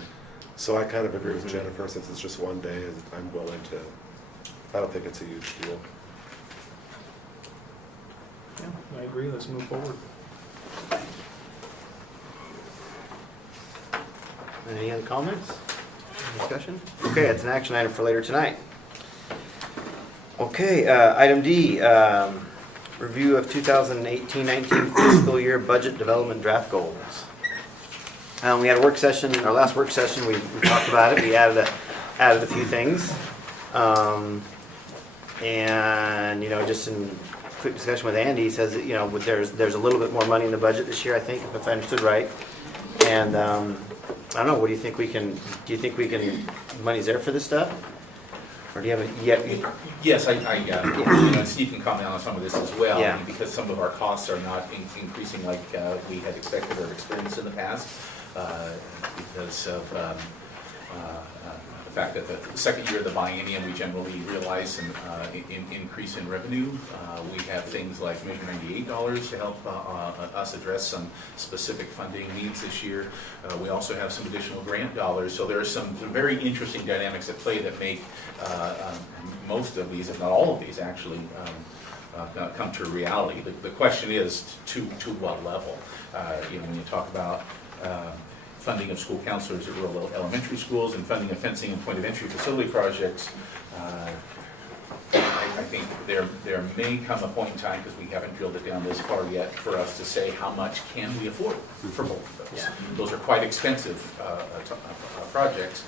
I kind of agree with Jennifer, since it's just one day, I'm willing to, I don't think it's a huge deal. Yeah, I agree. Let's move forward. Any other comments? Discussion? Okay, it's an action item for later tonight. Okay, item D, review of 2018-19 fiscal year budget development draft goals. We had a work session, our last work session, we talked about it, we added a few things. And, just in quick discussion with Andy, he says that, there's a little bit more money in the budget this year, I think, if I understood right. And, I don't know, what do you think money's there for this stuff? Or do you have it yet? Yes, Steve can comment on some of this as well, because some of our costs are not increasing like we had expected or experienced in the past. because of the fact that the second year of the biennium, we generally realize an increase in revenue. We have things like Measure 98 dollars to help us address some specific funding needs this year. We also have some additional grant dollars, so there are some very interesting dynamics at play that make most of these, if not all of these, actually come to reality. The question is to what level? When you talk about funding of school counselors at rural elementary schools and funding of fencing and point of entry facility projects, I think there may come a point in time, because we haven't drilled it down this far yet, for us to say how much can we afford for both of those. Yeah. Those are quite expensive projects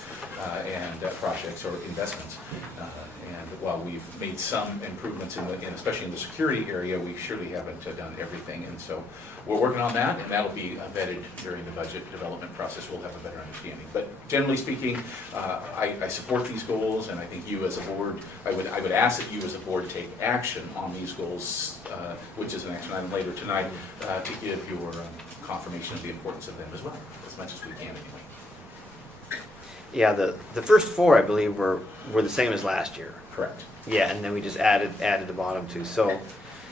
or investments. And while we've made some improvements especially in the security area, we surely haven't done everything. And so we're working on that, and that'll be vetted during the budget development process. We'll have a better understanding. But generally speaking, I support these goals, and I think you as a board, I would ask that you as a board take action on these goals, which is an action item later tonight, to give your confirmation of the importance of them as well, as much as we can anyway. Yeah, the first four, I believe, were the same as last year. Correct. Yeah, and then we just added the bottom two, so.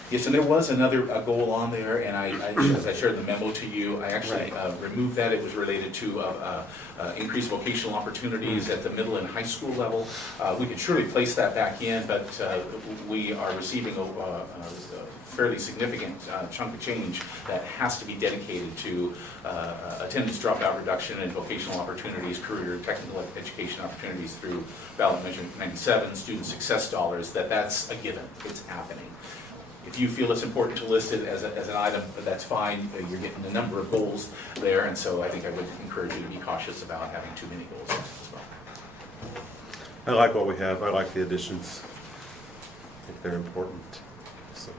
Yes, and there was another goal on there, and as I shared the memo to you, I actually removed that. It was related to increased vocational opportunities at the middle and high school level. We could surely place that back in, but we are receiving a fairly significant chunk of change that has to be dedicated to attendance dropout reduction and vocational opportunities, career and technical education opportunities through ballot measure 97, student success dollars. That's a given. It's happening. If you feel it's important to list it as an item, that's fine. You're getting a number of goals there, and so I think I would encourage you to be cautious about having too many goals as well. I like what we have. I like the additions. I think they're important. So.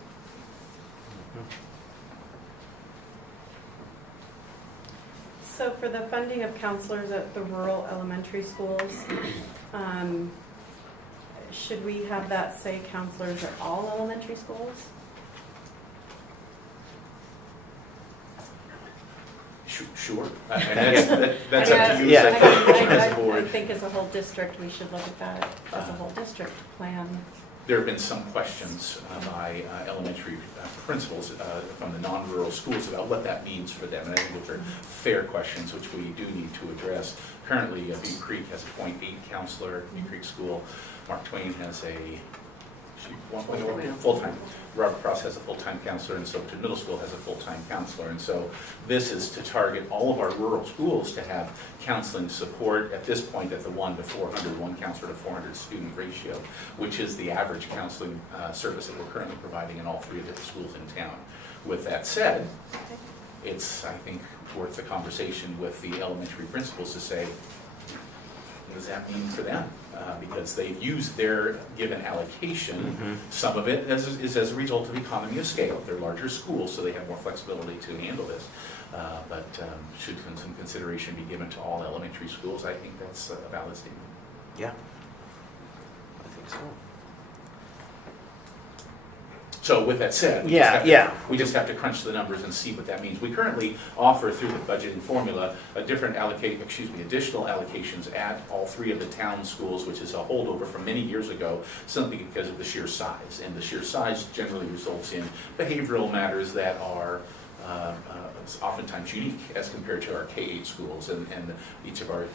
So for the funding of counselors at the rural elementary schools, should we have that say counselors at all elementary schools? Sure. And that's up to you Yeah. as a board. I think as a whole district, we should look at that as a whole district plan. There have been some questions by elementary principals from the non-rural schools about what that means for them, and I think those are fair questions which we do need to address. Currently, Butte Creek has a .8 counselor, Butte Creek School. Mark Twain has a full-time. Robert Cross has a full-time counselor, and Silverton Middle School has a full-time counselor. And so this is to target all of our rural schools to have counseling support at this point at the 1 to 400, one counselor to 400 student ratio, which is the average counseling service that we're currently providing in all three of the schools in town. With that said, it's, I think, worth the conversation with the elementary principals to say, what does that mean for them? Because they've used their given allocation. Some of it is as a result of economy of scale. They're larger schools, so they have more flexibility to handle this. But should some consideration be given to all elementary schools? I think that's a valid statement. Yeah, I think so. So with that said, we just have to crunch the numbers and see what that means. We currently offer through the budgeting formula additional allocations at all three of the town schools, which is a holdover from many years ago, simply because of the sheer size. And the sheer size generally results in behavioral matters that are oftentimes unique as compared to our K-8 schools, and each of our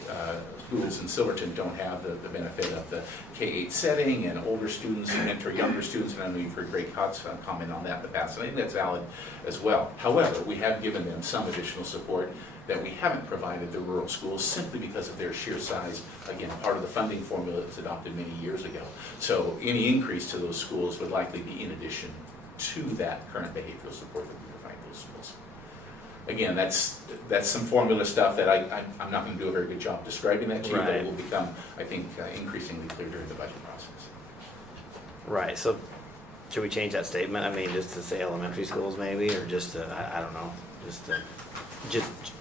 schools in Silverton don't have the benefit of the K-8 setting, and older students mentor younger students, and I know you've heard Greg Cott's comment on that in the past, and I think that's valid as well. However, we have given them some additional support that we haven't provided the rural schools simply because of their sheer size. Again, part of the funding formula that was adopted many years ago. So any increase to those schools would likely be in addition to that current behavioral support that we provide those schools. Again, that's some formula stuff that I'm not going to do a very good job describing that to you, but it will become, I think, increasingly clear during the budget process. Right, so should we change that statement? I mean, just to say elementary schools maybe, or just to, I don't know,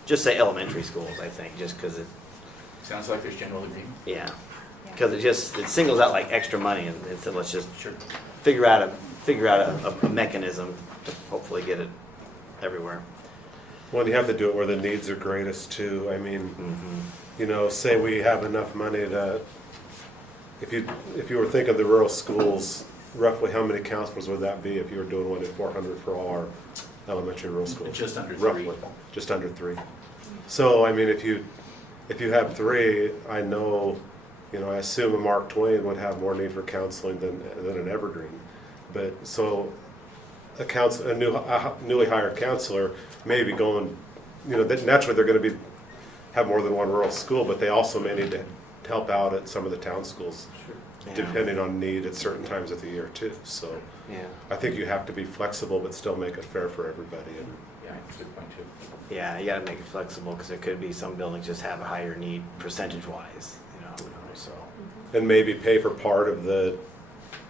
just say elementary schools, I think, just because it. Sounds like there's general agreement. Yeah, because it singles out like extra money, and so let's just figure out a mechanism to hopefully get it everywhere. Well, you have to do it where the needs are greatest too. I mean, you know, say we have enough money to, if you were thinking of the rural schools, roughly how many counselors would that be if you were doing one at 400 for all our elementary rural schools? Just under 3. Roughly, just under 3. So, I mean, if you have 3, I know, you know, I assume a Mark Twain would have more need for counseling than an Evergreen. But so a newly hired counselor may be going, you know, naturally they're going to have more than one rural school, but they also may need to help out at some of the town schools, depending on need at certain times of the year too. So I think you have to be flexible, but still make it fair for everybody. And Yeah, that's a good point too. Yeah, you gotta make it flexible, because it could be some buildings just have a higher need percentage-wise, you know, so. and maybe pay for part of the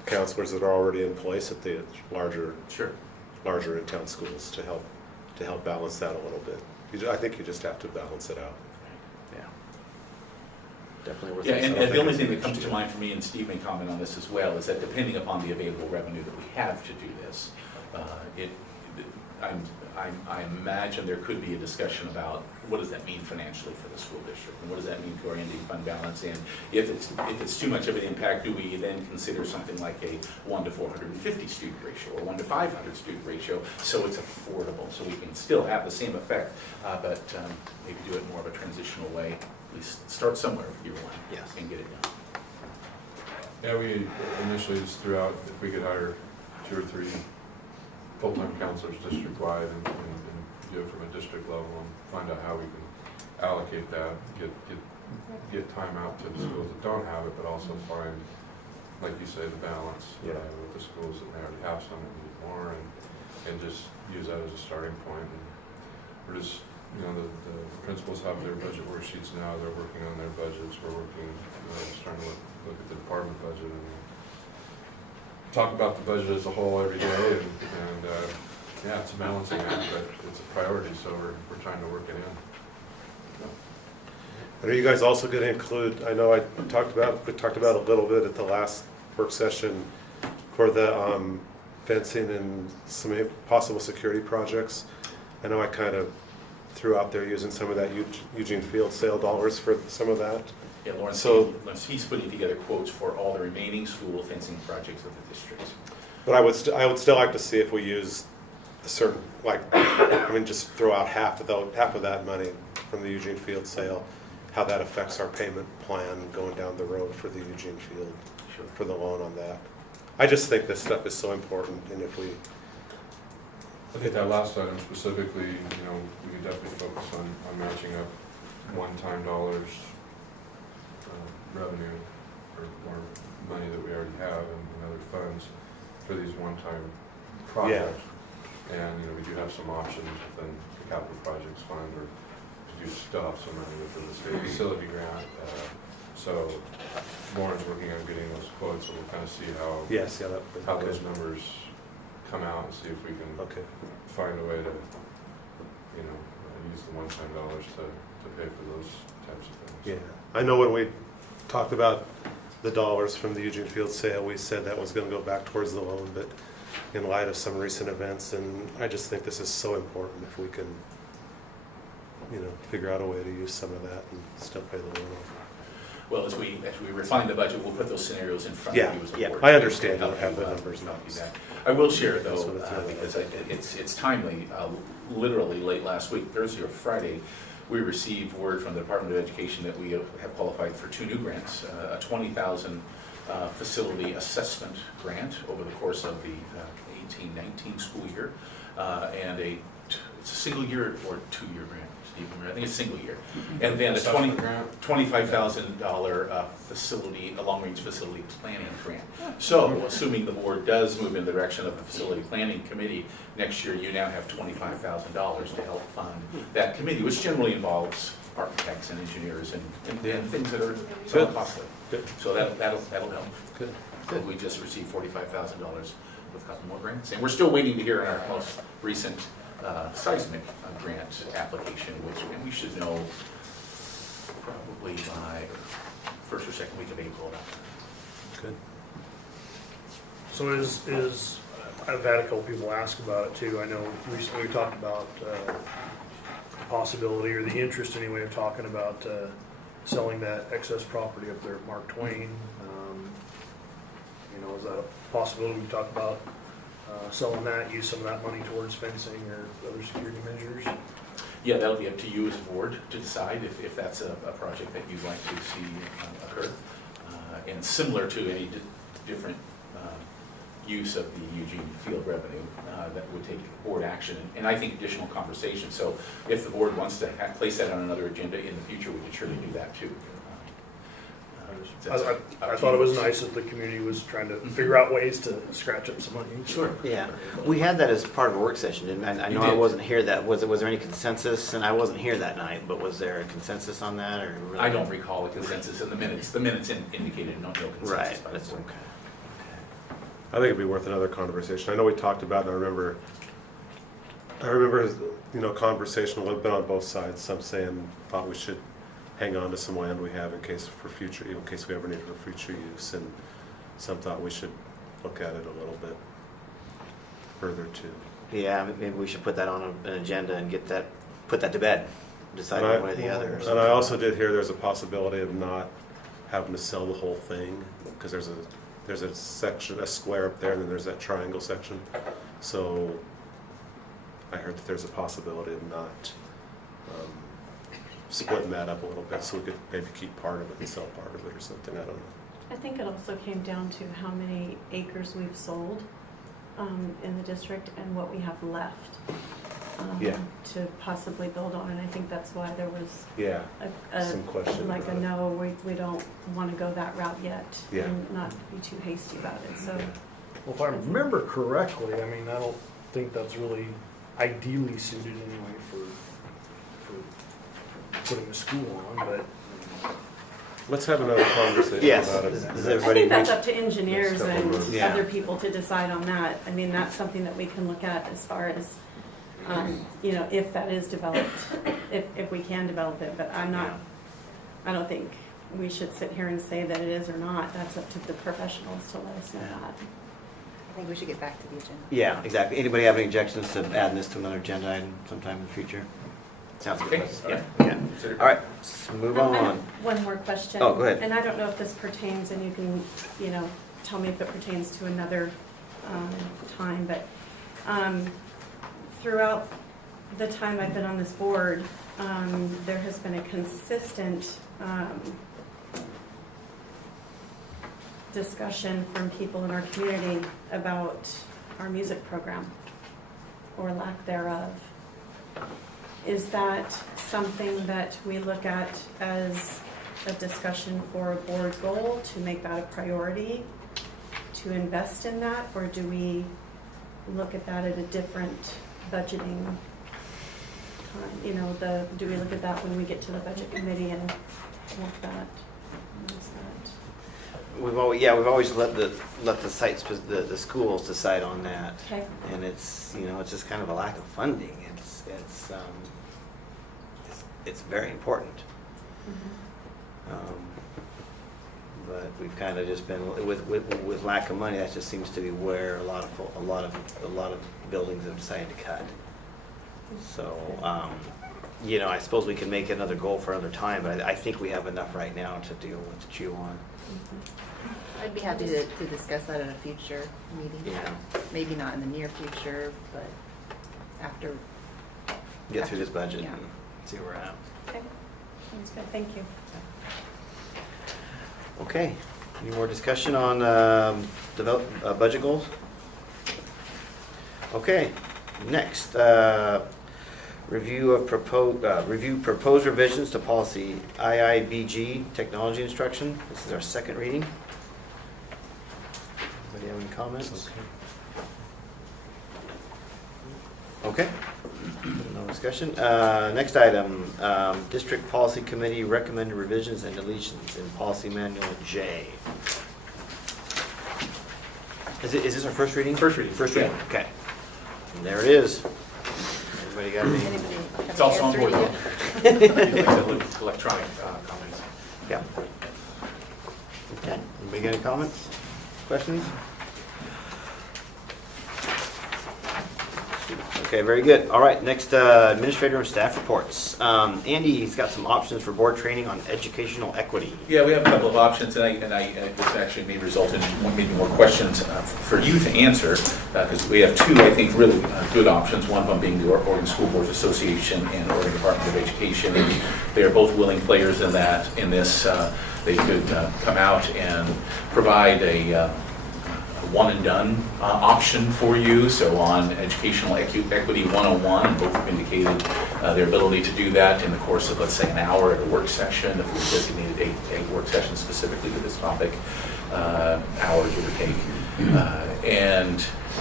counselors that are already in place at the larger in-town schools to help balance that a little bit. I think you just have to balance it out. Yeah. Definitely worth Yeah, it. and the only thing that comes to mind for me, and Steve may comment on this as well, is that depending upon the available revenue that we have to do this, I imagine there could be a discussion about what does that mean financially for the school district, and what does that mean to our ending fund balance, and if it's too much of an impact, do we then consider something like a 1 to 450 student ratio, or 1 to 500 student ratio, so it's affordable, so we can still have the same effect, but maybe do it more of a transitional way. At least start somewhere with year 1, and get it done. Yeah, we initially just threw out if we could hire 2 or 3 full-time counselors district-wide and do it from a district level and find out how we can allocate that, get time out to the schools that don't have it, but also find, like you say, the balance with the schools that may already have some that need more, and just use that as a starting point. And we're just, you know, the principals have their budget worksheets now, they're working on their budgets, we're working, just trying to look at the department budget and talk about the budget as a whole every day, and yeah, it's a balancing act, but it's a priority, so we're trying to work it in. And are you guys also going to include, I know we talked about a little bit at the last work session for the fencing and some possible security projects. I know I kind of threw out there using some of that Eugene Field sale dollars for some of that. Yeah, Lawrence, he's putting together quotes for all the remaining school fencing projects of the district. But I would still like to see if we use a certain, just throw out half of that money from the Eugene Field sale, how that affects our payment plan going down the road for the Eugene Field, for the loan on that. I just think this stuff is so important, and if we... I think that last item specifically, you know, we could definitely focus on matching up one-time dollars, revenue, or money that we already have in other funds for these one-time projects. And, you know, we do have some options within the capital projects fund, or we do still have some money within the state facility grant. So Lauren's working on getting those quotes, and we'll kind of see how those numbers come out, and see if we can find a way to, you know, use the one-time dollars to pay for those types of things. Yeah, I know when we talked about the dollars from the Eugene Field sale, we said that was going to go back towards the loan, but in light of some recent events, and I just think this is so important if we can, you know, figure out a way to use some of that and still pay the loan off. Well, as we refine the budget, we'll put those scenarios in front of you as a board. I understand you don't have the numbers now. I will share though, because it's timely. Literally late last week, Thursday or Friday, we received word from the Department of Education that we have qualified for 2 new grants, a $20,000 facility assessment grant over the course of the 18-19 school year, and it's a single year or 2-year grant. I think it's single year. And then a $25,000 facility, a long-range facility planning grant. So, assuming the board does move in the direction of the facility planning committee, next year you now have $25,000 to help fund that committee, which generally involves architects and engineers and things that are somewhat costly. So that'll help. Good. We just received $45,000 with a couple more grants. And we're still waiting to hear on our most recent seismic grant application, and we should know probably by first or second week of April. Good. So I've had a couple people ask about it too. I know recently we talked about possibility, or the interest anyway, of talking about selling that excess property up there at Mark Twain. You know, is that a possibility? We talked about selling that, use some of that money towards fencing or other security measures. Yeah, that'll be up to you as a board to decide if that's a project that you'd like to see occur. And similar to any different use of the Eugene Field revenue, that would take board action, and I think additional conversation. So if the board wants to place that on another agenda in the future, we can surely do that too. I thought it was nice that the community was trying to figure out ways to scratch up some money. Sure. Yeah, we had that as part of a work session, didn't we? I You know I did. wasn't here that, was there any consensus? And I wasn't here that night, but was there a consensus on that, or? really? I don't recall a consensus in the minutes. The minutes indicated no consensus. Right, by the that's board. okay. I think it'd be worth another conversation. I know we talked about, and I remember, you know, conversation a little bit on both sides. Some saying thought we should hang on to some land we have in case for future, in case we ever need it for future use, and some thought we should look at it a little bit further too. Yeah, maybe we should put that on an agenda and put that to bed, decide And one way or the other. And I also did hear there's a possibility of not having to sell the whole thing, because there's a section, a square up there, and then there's that triangle section. So I heard that there's a possibility of not splitting that up a little bit, so we could maybe keep part of it and sell part of it or something, I don't know. I think it also came down to how many acres we've sold in the district and what we have left Yeah. to possibly build on. And I think that's why there was Yeah, some question like about a it. no, we don't want to go that route yet, Yeah. and not be too hasty about it. So Well, if I remember correctly, I mean, I don't think that's really ideally suited anyway for putting a school on, but. Let's have another conversation Yes. about it. Does I everybody think that's reach- up to engineers Next couple and months. Yeah. other people to decide on that. I mean, that's something that we can look at as far as, you know, if that is developed, if we can develop it. But I don't think we should sit here and say that it is or not. That's up to the professionals to let us know Yeah. that. I think we should get back to the agenda. Yeah, exactly. Anybody have any objections to adding this to another agenda item sometime in the future? Sounds good. Okay, yeah. Yeah. All right, let's move I have on. one more question. Oh, go ahead. And I don't know if this pertains, and you can, you know, tell me if it pertains to another time, but throughout the time I've been on this board, there has been a consistent discussion from people in our community about our music program, or lack thereof. Is that something that we look at as a discussion for a board goal, to make that a priority, to invest in that, or do we look at that at a different budgeting time? You know, do we look at that when we get to the budget committee and look that? What's that? We've always let the sites, the schools decide on that. Okay. And it's just kind of a lack of funding. It's very important. But we've kind of just been with lack of money. That just seems to be where a lot of buildings have decided to cut. So I suppose we can make another goal for another time, but I think we have enough right now to deal with, to chew on. I'd be happy to discuss that at a future meeting. Yeah. Maybe not in the near future, but after. Get through this budget Yeah. and see where we're at. Okay, sounds good, thank you. Okay, any more discussion on budget goals? Okay, next, review proposed revisions to policy IIBG, technology instruction. This is our second reading. Anybody have any comments? Okay, no discussion. Next item, District Policy Committee recommended revisions and deletions in Policy Manual J. Is this our first reading? First reading. First reading, okay. And there it is. Everybody got any? Anybody have It's a also on chance to board. read it? You'd like to look at electronic comments. Yeah. Okay, anybody got any comments, questions? Okay, very good. All right, next administrator and staff reports. Andy's got some options for board training on educational equity. Yeah, we have a couple of options, and this actually may result in maybe more questions for you to answer, because we have two, I think, really good options. One of them being the Oregon School Boards Association and Oregon Department of Education. And they are both willing players in that. In this, they could come out and provide a one-and-done option for you. So on Educational Equity 101, both have indicated their ability to do that in the course of, let's say, an hour at a work session. If we designated a work session specifically to this topic, hour, give or take.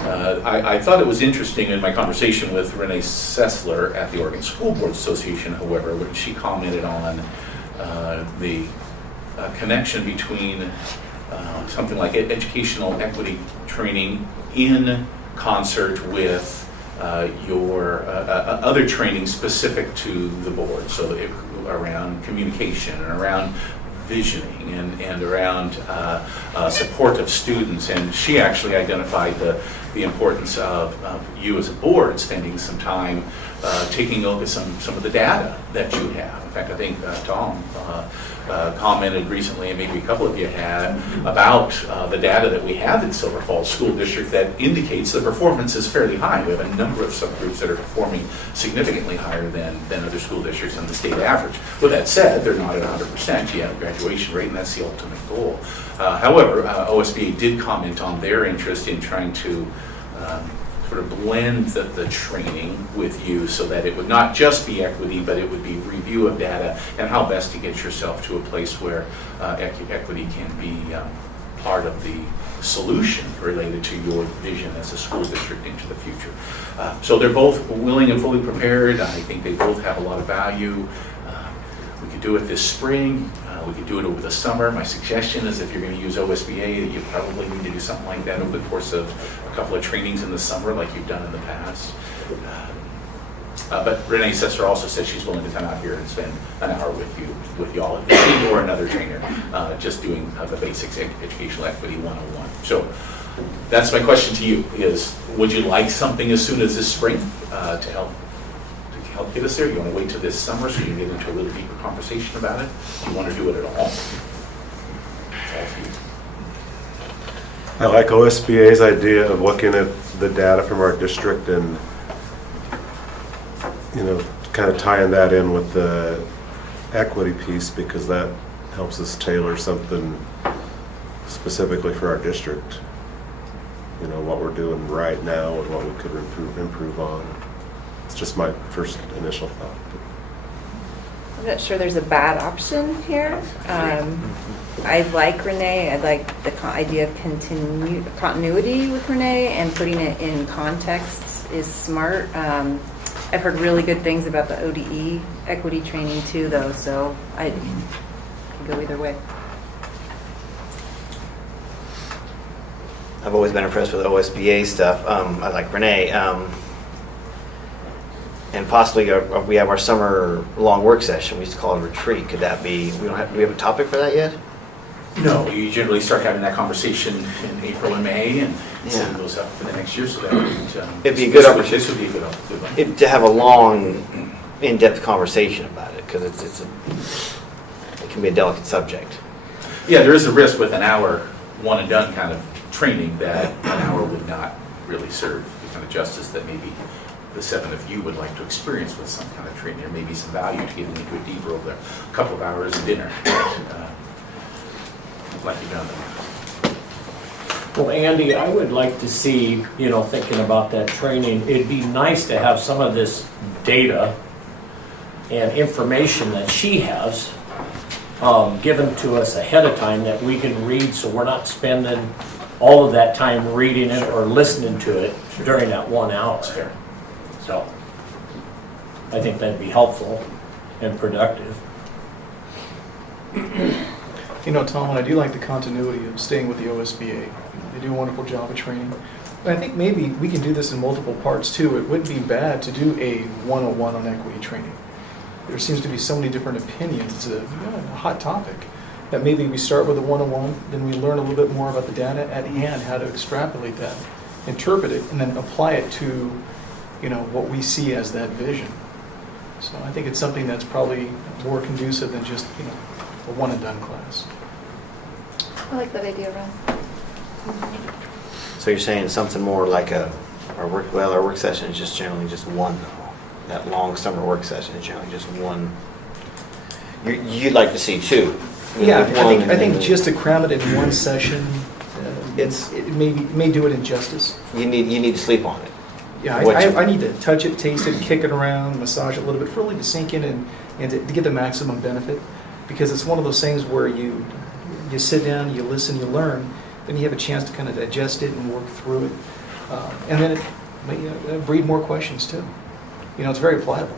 I thought it was interesting in my conversation with Renee Sessler at the Oregon School Boards Association, however, when she commented on the connection between something like educational equity training in concert with your other training specific to the board, so around communication and around visioning and around support of students. And she actually identified the importance of you as a board spending some time taking a look at some of the data that you have. In fact, I think Tom commented recently, and maybe a couple of you had, about the data that we have in Silver Falls School District that indicates the performance is fairly high. We have a number of subgroups that are performing significantly higher than other school districts on the state average. With that said, they're not at 100% yet graduation rate, and that's the ultimate goal. However, OSBA did comment on their interest in trying to sort of blend the training with you so that it would not just be equity, but it would be review of data and how best to get yourself to a place where equity can be part of the solution related to your vision as a school district into the future. So they're both willing and fully prepared. I think they both have a lot of value. We could do it this spring. We could do it over the summer. My suggestion is if you're going to use OSBA, that you probably need to do something like that over the course of a couple of trainings in the summer like you've done in the past. But Renee Sessler also said she's willing to come out here and spend an hour with y'all at the team or another trainer just doing the basics, educational equity 101. So that's my question to you is, would you like something as soon as this spring to help get us there? You want to wait till this summer so you can get into a really deeper conversation about it? Do you want to do it at all? I like OSBA's idea of looking at the data from our district and, kind of tying that in with the equity piece, because that helps us tailor something specifically for our district. What we're doing right now and what we could improve on. It's just my first initial thought. I'm not sure there's a bad option here. I like Renee. I like the idea of continuity with Renee, and putting it in context is smart. I've heard really good things about the ODE equity training too, though, so I can go either way. I've always been impressed with OSBA stuff. I like Renee. And possibly we have our summer long work session. We used to call it a retreat. Could that be? Do we have a topic for that yet? No, you generally start having that conversation in April and May, and set those up for the next year. So that it'd be a good opportunity. This would be a good one. To have a long, in-depth conversation about it, because it can be a delicate subject. Yeah, there is a risk with an hour one and done kind of training that an hour would not really serve the kind of justice that maybe the seven of you would like to experience with some kind of training. There may be some value to getting into it deeper over a couple of hours of dinner, like you've done. Well, Andy, I would like to see, thinking about that training, it'd be nice to have some of this data and information that she has given to us ahead of time that we can read, so we're not spending all of that time reading it or listening to it during that 1 hour. That's fair. So I think that'd be helpful and productive. Tom, I do like the continuity of staying with the OSBA. They do a wonderful job of training. But I think maybe we can do this in multiple parts too. It wouldn't be bad to do a 101 on equity training. There seems to be so many different opinions. It's a hot topic. That maybe we start with a 101, then we learn a little bit more about the data at hand, how to extrapolate that, interpret it, and then apply it to what we see as that vision. So I think it's something that's probably more conducive than just, a one and done class. I like that idea, Ron. So you're saying something more like our work session is just generally just one though. That long summer work session is generally just one. You'd like to see two. Yeah, One I think and just to cram it in one session, it may do it injustice. you need to sleep on it. Yeah, What I need to touch it, taste it, kick it around, massage it a little bit, really to sink in and to get the maximum benefit. Because it's one of those things where you sit down, you listen, you learn, then you have a chance to kind of digest it and work through it. And then it may breed more questions too. It's very applicable.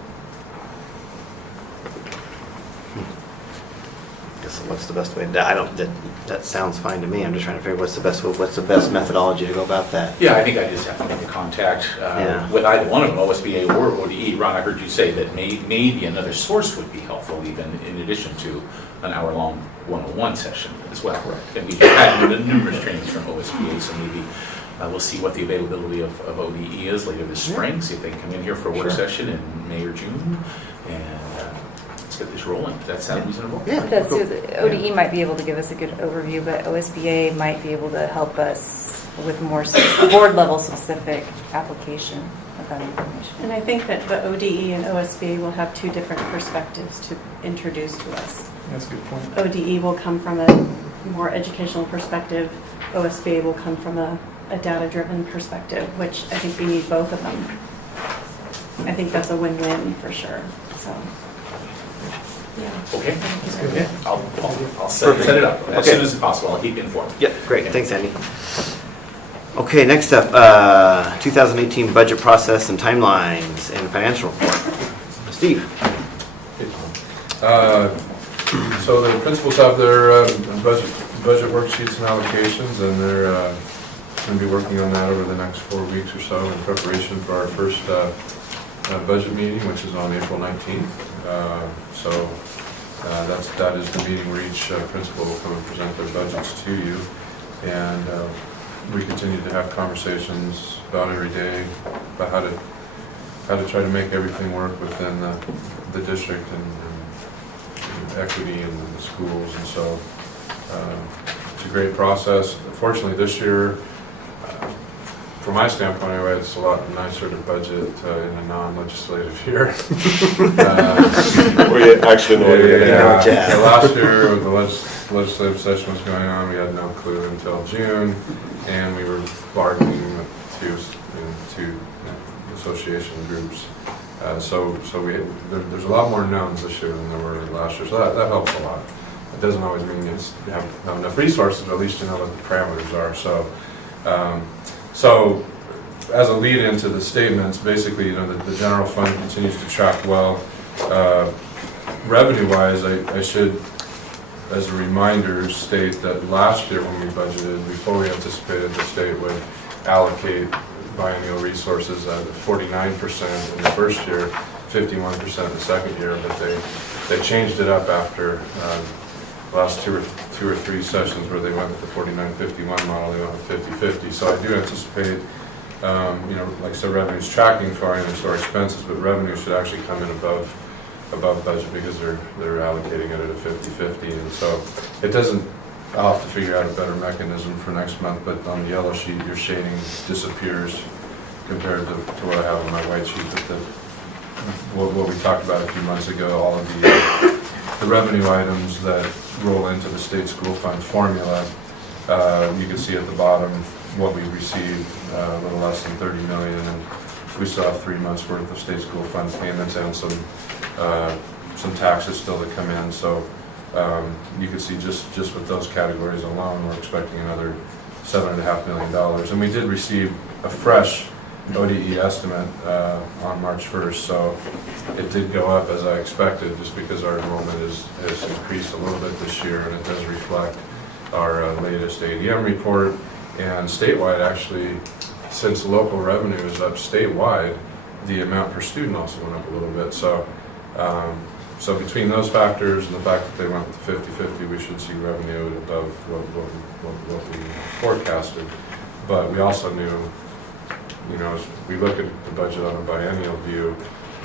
Guess what's the best way? That sounds fine to me. I'm just trying to figure what's the best methodology to go about that. Yeah, I think I just have to make a contact with either one of them, OSBA or ODE. Ron, I heard you say that maybe another source would be helpful, even in addition to an hour-long 101 session as well. Correct. And we've had numerous trainings from OSBA, so maybe we'll see what the availability of ODE is later this spring, see if they can come in here for a work session in May or June, and let's get this rolling. Does that sound reasonable? Yeah. That's so the ODE might be able to give us a good overview, but OSBA might be able to help us with more board level specific application of that information. And I think that the ODE and OSBA will have two different perspectives to introduce to us. That's a good point. ODE will come from a more educational perspective. OSBA will come from a data-driven perspective, which I think we need both of them. I think that's a win-win for sure. So, yeah. Okay. Yeah. I'll set it up as soon as possible. I'll keep you informed. Yep, great. Thanks, Andy. Okay, next up, 2018 budget process and timelines and financial report. Steve. So the principals have their budget worksheets and allocations, and they're going to be working on that over the next 4 weeks or so in preparation for our first budget meeting, which is on April 19th. So that is the meeting where each principal will come and present their budgets to you, and we continue to have conversations about every day about how to try to make everything work within the district and equity in the schools, and so it's a great process. Fortunately, this year, from my standpoint anyway, it's a lot nicer to budget in a non-legislative year. We actually know what you're going to Yeah. have. So last year, when the legislative session was going on, we had no clue until June, and we were bargaining with two association groups. So there's a lot more knowns this year than there were last year, so that helps a lot. It doesn't always mean you have enough resources, but at least you know what the parameters are. So as a lead into the statements, basically, the general fund continues to track well. Revenue-wise, I should, as a reminder, state that last year when we budgeted, we fully anticipated the state would allocate biennial resources at 49% in the first year, 51% the second year, but they changed it up after the last two or three sessions where they went with the 49-51 model. They went with 50-50. So I do anticipate, like I said, revenue's tracking far in our expenses, but revenue should actually come in above budget because they're allocating it at a 50-50, and so it doesn't. I'll have to figure out a better mechanism for next month, but on the yellow sheet, your shading disappears compared to what I have on my white sheet. But what we talked about a few months ago, all of the revenue items that roll into the state school fund formula, you can see at the bottom what we received, a little less than 30 million, and we still have 3 months worth of state school fund payments and some taxes still to come in. So you can see just with those categories alone, we're expecting another $7.5 million. And we did receive a fresh ODE estimate on March 1st, so it did go up as I expected, just because our enrollment has increased a little bit this year, and it does reflect our latest ADM report. And statewide, actually, since local revenue is up statewide, the amount per student also went up a little bit. So so between those factors and the fact that they went with 50-50, we should see revenue above what we forecasted. But we also knew you know, as we look at the budget on a biennial view,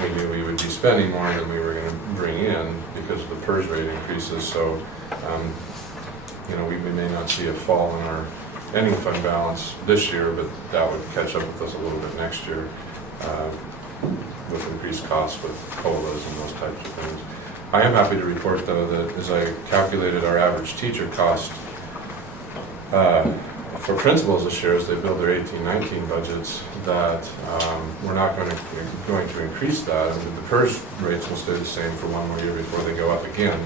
we knew we would be spending more than we were going to bring in because of the PERS rate increases. So, you know, we may not see a fall in our ending fund balance this year, but that would catch up with us a little bit next year with increased costs with COLAs and those types of things. I am happy to report, though, that as I calculated our average teacher cost for principals this year, as they build their 18-19 budgets, that we're not going to increase that. I mean, the PERS rates will stay the same for one more year before they go up again.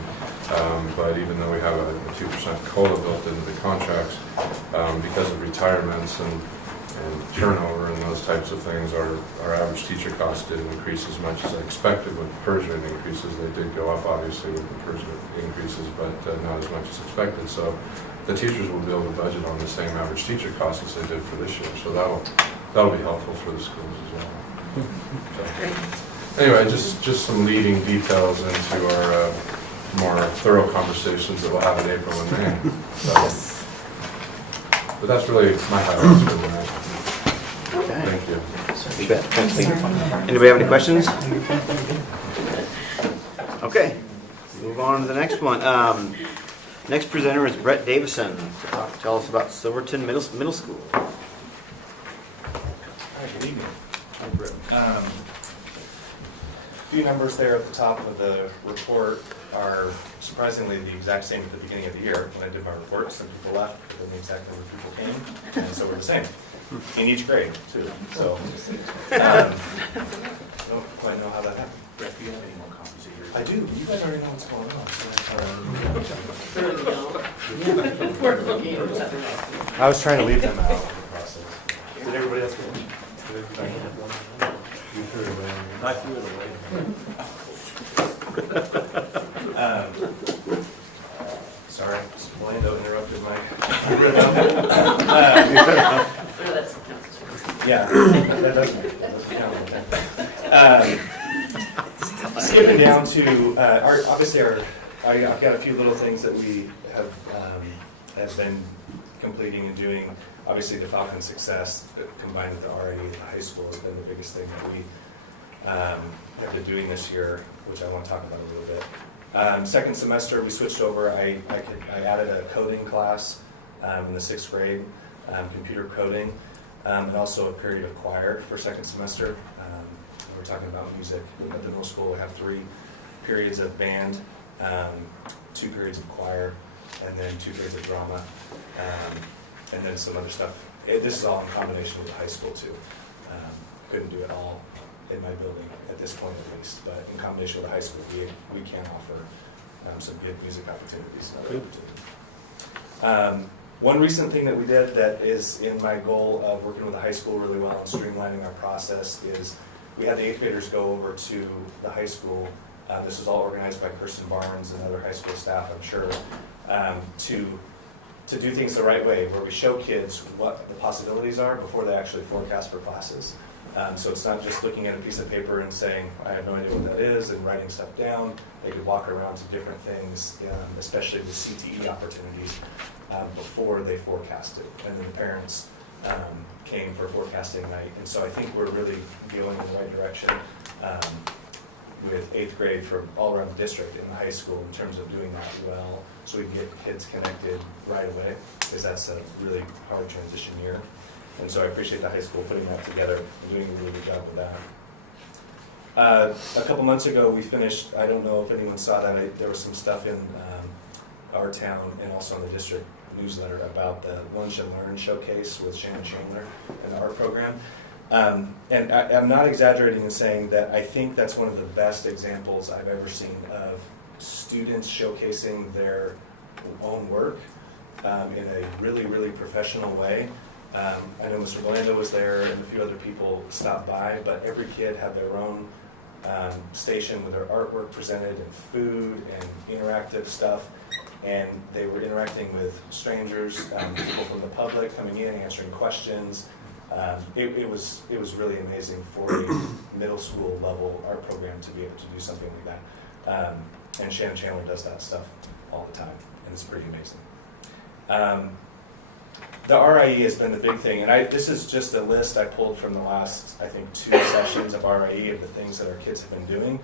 But even though we have a 2% COLA built into the contracts, because of retirements and turnover and those types of things, our average teacher cost didn't increase as much as I expected with the PERS rate increases. They did go up, obviously, with the PERS rate increases, but not as much as expected. So the teachers will be able to budget on the same average teacher cost as they did for this year. So that'll be helpful for the schools as well. So, anyway, just some leading details into our more thorough conversations that we'll have in April and May. So, but that's really my highlights for tonight. Okay. Thank you. You bet. Thanks, Lee. Anybody have any questions? Okay, move on to the next one. Next presenter is Brett Davison to tell us about Silverton Middle School. Hi, good evening. Hi, Brett. A few numbers there at the top of the report are surprisingly the exact same at the beginning of the year when I did my report. Some people left, but then the exact number of people came, and so we're the same in each grade too. So don't quite know how that happened. Brett, do you have any more copies of yours? I do. You guys already know what's going on. I was trying to leave them out of the process. Did everybody else get one? You threw it away. I threw it away. Sorry, Orlando interrupted my. Yeah, that doesn't count. Skipping down to I've got a few little things that we have been completing and doing. Obviously, the Falcon success combined with the RIE at the high school has been the biggest thing that we have been doing this year, which I want to talk about a little bit. Second semester, we switched over. I added a coding class in the 6th grade, computer coding, and also a period of choir for second semester. We're talking about music. At the middle school, we have 3 periods of band, 2 periods of choir, and then 2 periods of drama, and then some other stuff. This is all in combination with the high school too. Couldn't do it all in my building at this point at least, but in combination with the high school, we can offer some good music opportunities and other opportunities. One recent thing that we did that is in my goal of working with the high school really well and streamlining our process is we had the 8th graders go over to the high school. This was all organized by Kirsten Barnes and other high school staff, I'm sure, to do things the right way, where we show kids what the possibilities are before they actually forecast for classes. So it's not just looking at a piece of paper and saying, I have no idea what that is, and writing stuff down. They could walk around to different things, especially with CTE opportunities, before they forecasted. And then the parents came for forecasting night. And so I think we're really going in the right direction with 8th grade from all around the district in the high school in terms of doing that well, so we can get kids connected right away, because that's a really hard transition year. And so I appreciate the high school putting that together and doing a really good job with that. A couple months ago, we finished, I don't know if anyone saw that, there was some stuff in our town and also in the district newsletter about the Lunch and Learn showcase with Shannon Chandler and the art program. And I'm not exaggerating in saying that I think that's one of the best examples I've ever seen of students showcasing their own work in a really, really professional way. I know Mr. Belando was there and a few other people stopped by, but every kid had their own station with their artwork presented and food and interactive stuff. And they were interacting with strangers, people from the public coming in, answering questions. It was really amazing for a middle school level art program to be able to do something like that. And Shannon Chandler does that stuff all the time, and it's pretty amazing. The RIE has been the big thing, and this is just a list I pulled from the last, I think, 2 sessions of RIE of the things that our kids have been doing.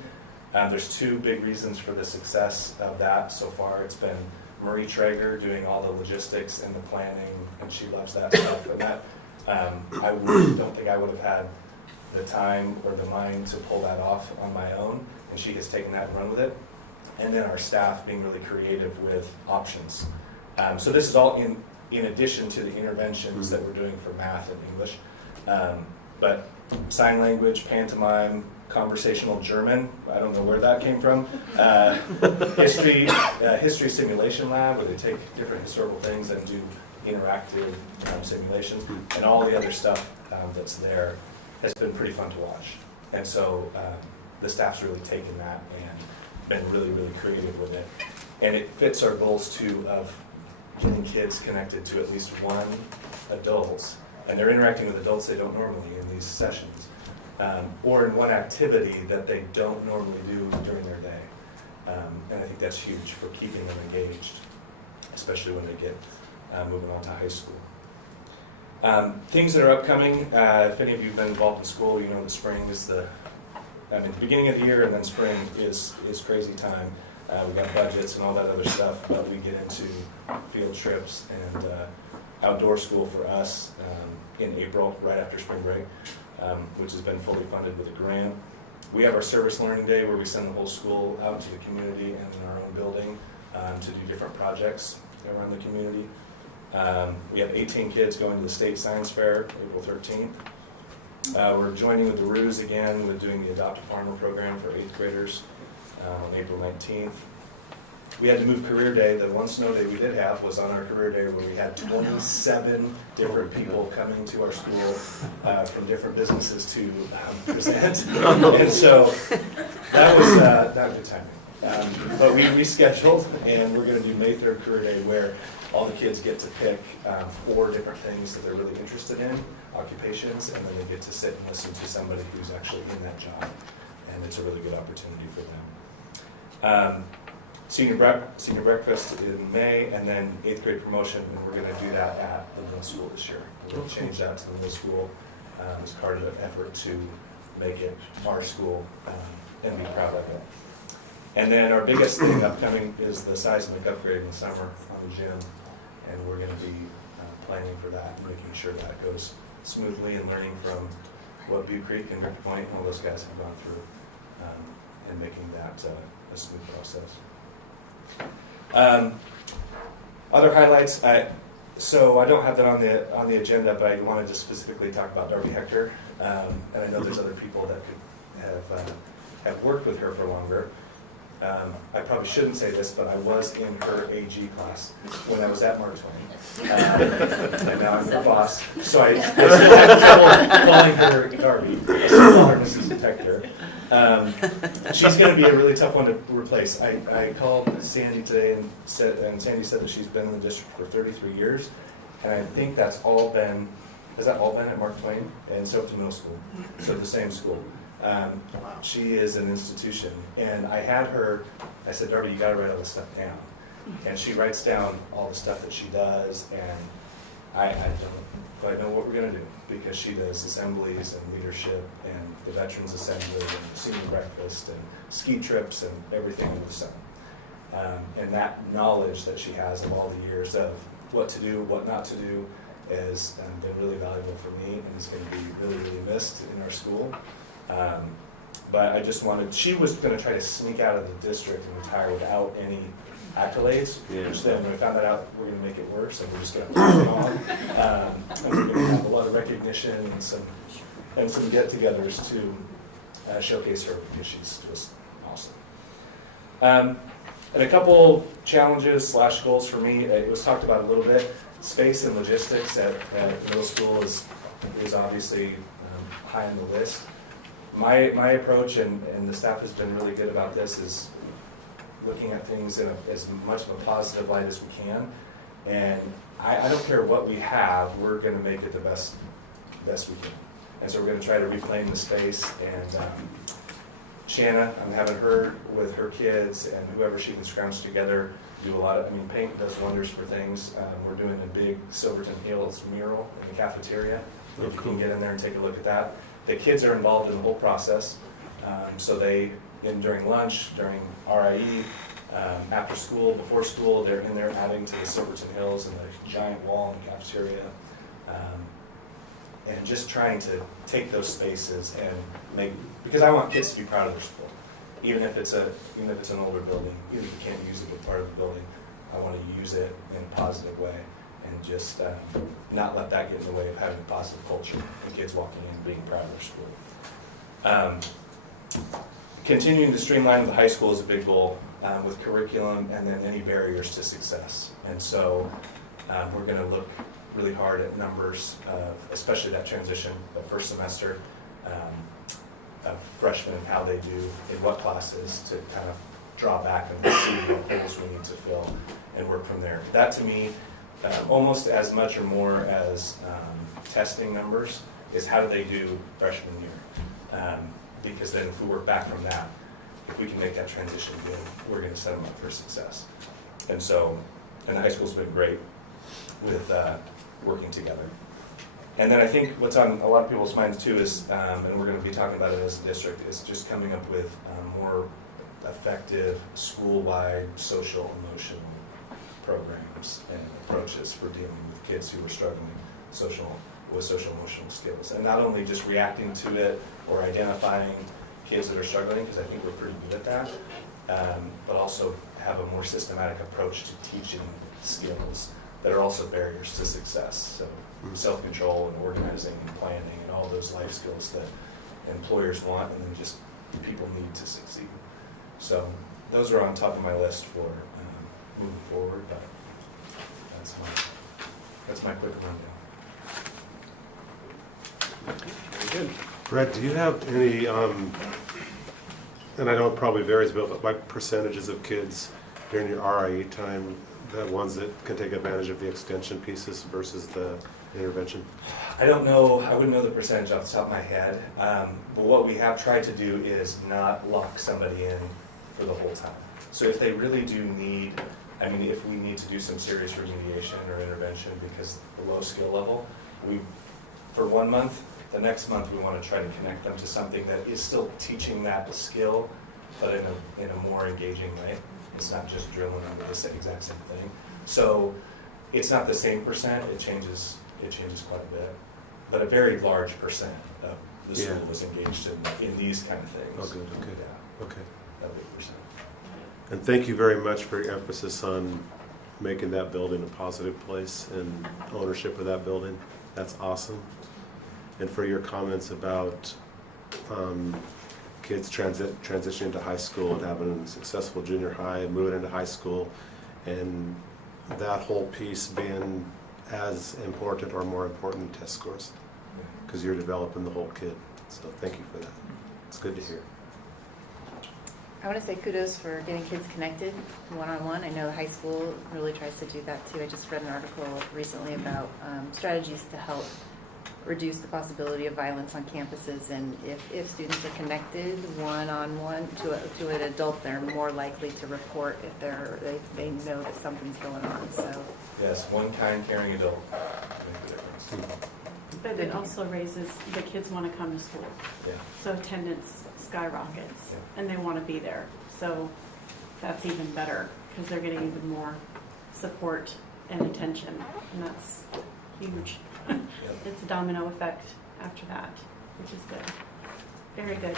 There's 2 big reasons for the success of that so far. It's been Marie Traeger doing all the logistics and the planning, and she loves that stuff. And that don't think I would have had the time or the mind to pull that off on my own, and she has taken that and run with it. And then our staff being really creative with options. So this is all in addition to the interventions that we're doing for math and English. But sign language, pantomime, conversational German, I don't know where that came from. History simulation lab, where they take different historical things and do interactive simulations, and all the other stuff that's there has been pretty fun to watch. And so the staff's really taken that and been really, really creative with it. And it fits our goals too of getting kids connected to at least one adult, and they're interacting with adults they don't normally in these sessions, or in one activity that they don't normally do during their day. And I think that's huge for keeping them engaged, especially when they get moving on to high school. Things that are upcoming, if any of you have been involved in school, you know the spring is the beginning of the year, and then spring is crazy time. We've got budgets and all that other stuff, but we get into field trips and outdoor school for us in April, right after spring break, which has been fully funded with a grant. We have our service learning day where we send the whole school out into the community and in our own building to do different projects around the community. We have 18 kids going to the state science fair April 13th. We're joining with the Roos again with doing the Adopt a Farmer program for 8th graders on April 19th. We had to move career day. The one snow day we did have was on our career day where we had 27 different people coming to our school from different businesses to present. And so that was not good timing. But we rescheduled, and we're going to do May 3rd career day where all the kids get to pick 4 different things that they're really interested in, occupations, and then they get to sit and listen to somebody who's actually in that job. And it's a really good opportunity for them. Senior breakfast in May, and then 8th grade promotion, and we're going to do that at the middle school this year. We're going to change that to the middle school as part of an effort to make it our school and be proud of it. And then our biggest thing upcoming is the seismic upgrade in the summer on the gym, and we're going to be planning for that and making sure that goes smoothly and learning from what Butte Creek and Rick Point and all those guys have gone through and making that a smooth process. Other highlights, so I don't have that on the agenda, but I wanted to specifically talk about Darby Hector, and I know there's other people that could have worked with her for longer. I probably shouldn't say this, but I was in her AG class when I was at Mark Twain, and now I'm her boss, so I started calling her Darby. I still call her Mrs. Hector. She's going to be a really tough one to replace. I called Sandy today and Sandy said that she's been in the district for 33 years, and I think has that all been at Mark Twain and Soapton Middle School, so the same school. She is an institution, and I said, Darby, you got to write all this stuff down. And she writes down all the stuff that she does, and I don't quite know what we're going to do, because she does assemblies and leadership and the Veterans Assembly and senior breakfast and ski trips and everything under the sun. And that knowledge that she has of all the years of what to do, what not to do, has been really valuable for me, and is going to be really, really missed in our school. But she was going to try to sneak out of the district and retire without any accolades, which then when we found that out, we're going to make it worse, and we're just going to put it on. And we're going to have a lot of recognition and some get-togethers to showcase her, because she's just awesome. And a couple challenges / goals for me. It was talked about a little bit. Space and logistics at middle school is obviously high on the list. My approach, and the staff has been really good about this, is looking at things in as much of a positive light as we can. And I don't care what we have, we're going to make it the best we can. And so we're going to try to reclaim the space and Shanna, I'm having her with her kids and whoever she can scrounge together do a lot of, I mean, paint does wonders for things. We're doing a big Silverton Hills mural in the cafeteria. If you can get in there and take a look at that. The kids are involved in the whole process. So they, during lunch, during RIE, after school, before school, they're in there adding to the Silverton Hills and the giant wall in the cafeteria. And just trying to take those spaces and make, because I want kids to be proud of their school. Even if it's an older building, even if you can't use a good part of the building, I want to use it in a positive way and just not let that get in the way of having a positive culture and kids walking in and being proud of their school. Continuing to streamline the high school is a big goal with curriculum and then any barriers to success. And so we're going to look really hard at numbers, especially that transition, the first semester, of freshmen and how they do in what classes to kind of draw back and see what holes we need to fill and work from there. That to me, almost as much or more as testing numbers, is how do they do freshman year? Because then if we work back from that, if we can make that transition good, we're going to set them up for success. And so, and the high school's been great with working together. And then I think what's on a lot of people's minds too is, and we're going to be talking about it as a district, is just coming up with more effective school-wide social emotional programs and approaches for dealing with kids who are struggling with social emotional skills. And not only just reacting to it or identifying kids that are struggling, because I think we're pretty good at that, but also have a more systematic approach to teaching skills that are also barriers to success. So self-control and organizing and planning and all those life skills that employers want and then just people need to succeed. So those are on top of my list for moving forward, but that's my quick rundown. Very good. Brett, do you have any, and I know it probably varies, but like percentages of kids during your RIE time, the ones that can take advantage of the extension pieces versus the intervention? I don't know, I wouldn't know the percentage off the top of my head, but what we have tried to do is not lock somebody in for the whole time. So if they really do need, I mean, if we need to do some serious remediation or intervention because the low skill level, for 1 month, the next month we want to try to connect them to something that is still teaching that skill, but in a more engaging way. It's not just drilling them with the exact same thing. So it's not the same percent, it changes quite a bit. But a very large percent of the school was engaged in these kind of things. Oh, good, okay. Yeah. Okay. A big percent. And thank you very much for your emphasis on making that building a positive place and ownership of that building. That's awesome. And for your comments about kids transitioning to high school and having a successful junior high and moving into high school, and that whole piece being as important or more important than test scores, because you're developing the whole kid. So thank you for that. It's good to hear. I want to say kudos for getting kids connected one-on-one. I know high school really tries to do that too. I just read an article recently about strategies to help reduce the possibility of violence on campuses, and if students are connected one-on-one to an adult, they're more likely to report if they know that something's going on. So Yes, one kind, caring adult make a difference. But it also raises, the kids want to come to school. Yeah. So attendance skyrockets, Yeah. and they want to be there. So that's even better, because they're getting even more support and attention, and that's huge. It's a domino effect after that, which is good. Very good.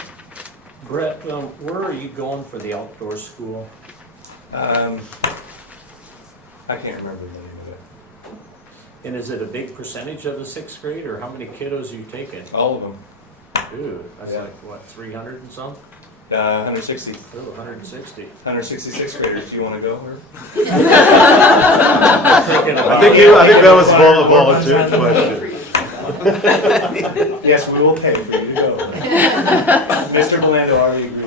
Brett, where are you going for the outdoor school? I can't remember the name of it. And is it a big percentage of the sixth grade, or how many kiddos are you taking? All of them. Dude, that's like, what, 300 and some? 160. Oh, 160. 166 graders. Do you want to go? Or? I think that was a volunteer question. Yes, we will pay for you to go. Mr. Belando already agreed.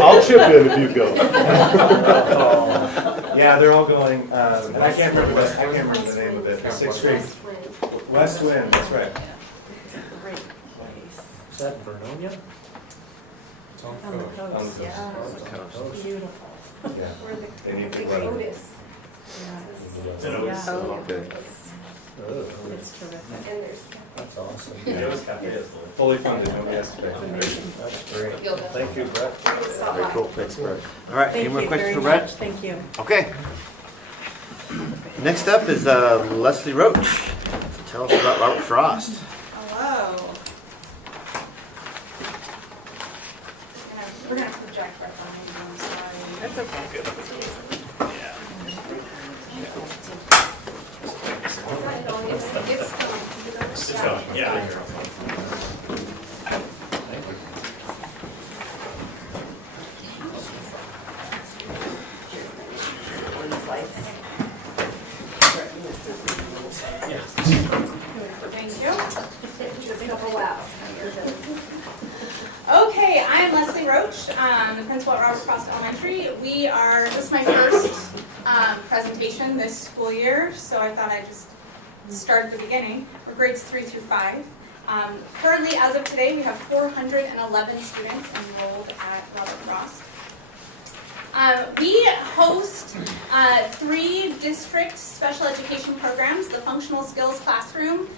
I'll chip in if you go. Yeah, they're all going. And I can't remember the name of it. Sixth grade. West Wind. That's right. It's a great place. Is that Vernonia? It's on On the coast. coast, yeah. On the coast. Beautiful. Yeah. Where the They need to big run it. Otis. Yeah. It was Oh, good. It's terrific. That's awesome. It was cafe is Fully funded, no gas to pay. That's great. Thank you, Brett. Very cool, thanks, Brett. All right, any Thank more you questions very for Brett? much. Thank you. Okay. Next up is Leslie Roach. Tell us about Robert Frost. Hello. We're gonna project right behind you, I'm sorry. That's okay. It's going, yeah. Thank you. Just a couple wows. Okay, I'm Leslie Roach, the principal at Robert Frost Elementary. This is my first presentation this school year, so I thought I'd just start at the beginning. We're grades 3 through 5. Currently, as of today, we have 411 students enrolled at Robert Frost. We host 3 district special education programs: the Functional Skills Classroom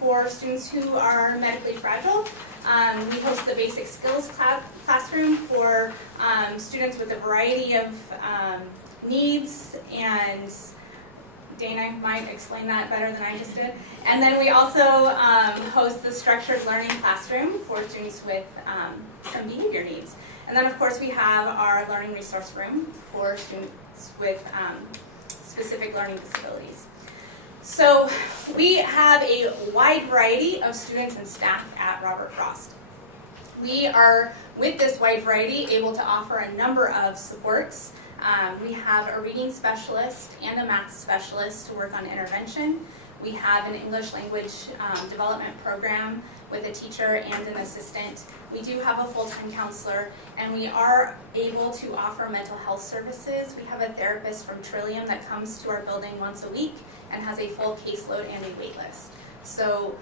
for students who are medically fragile. We host the Basic Skills Classroom for students with a variety of needs, and Dana might explain that better than I just did. And then we also host the Structured Learning Classroom for students with some behavior needs. And then, of course, we have our Learning Resource Room for students with specific learning disabilities. So we have a wide variety of students and staff at Robert Frost. We are, with this wide variety, able to offer a number of supports. We have a reading specialist and a math specialist to work on intervention. We have an English language development program with a teacher and an assistant. We do have a full-time counselor, and we are able to offer mental health services. We have a therapist from Trillium that comes to our building once a week and has a full caseload and a wait list. So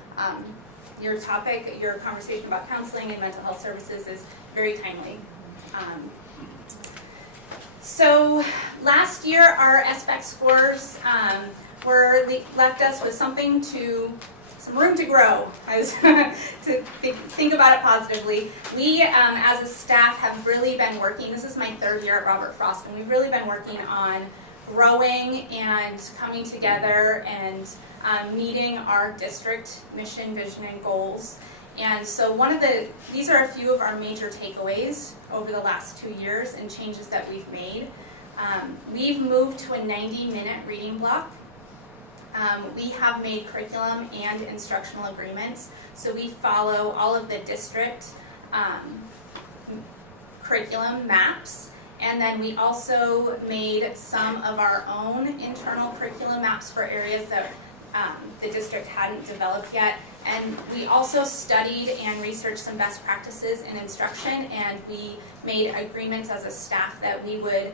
your conversation about counseling and mental health services is very timely. So last year, our SFX scores left us with some room to grow, to think about it positively. We, as a staff, have really been working. This is my 3rd year at Robert Frost, and we've really been working on growing and coming together and meeting our district mission, vision, and goals. And so these are a few of our major takeaways over the last 2 years and changes that we've made. We've moved to a 90-minute reading block. We have made curriculum and instructional agreements, so we follow all of the district curriculum maps, and then we also made some of our own internal curriculum maps for areas that the district hadn't developed yet. And we also studied and researched some best practices in instruction, and we made agreements as a staff that we would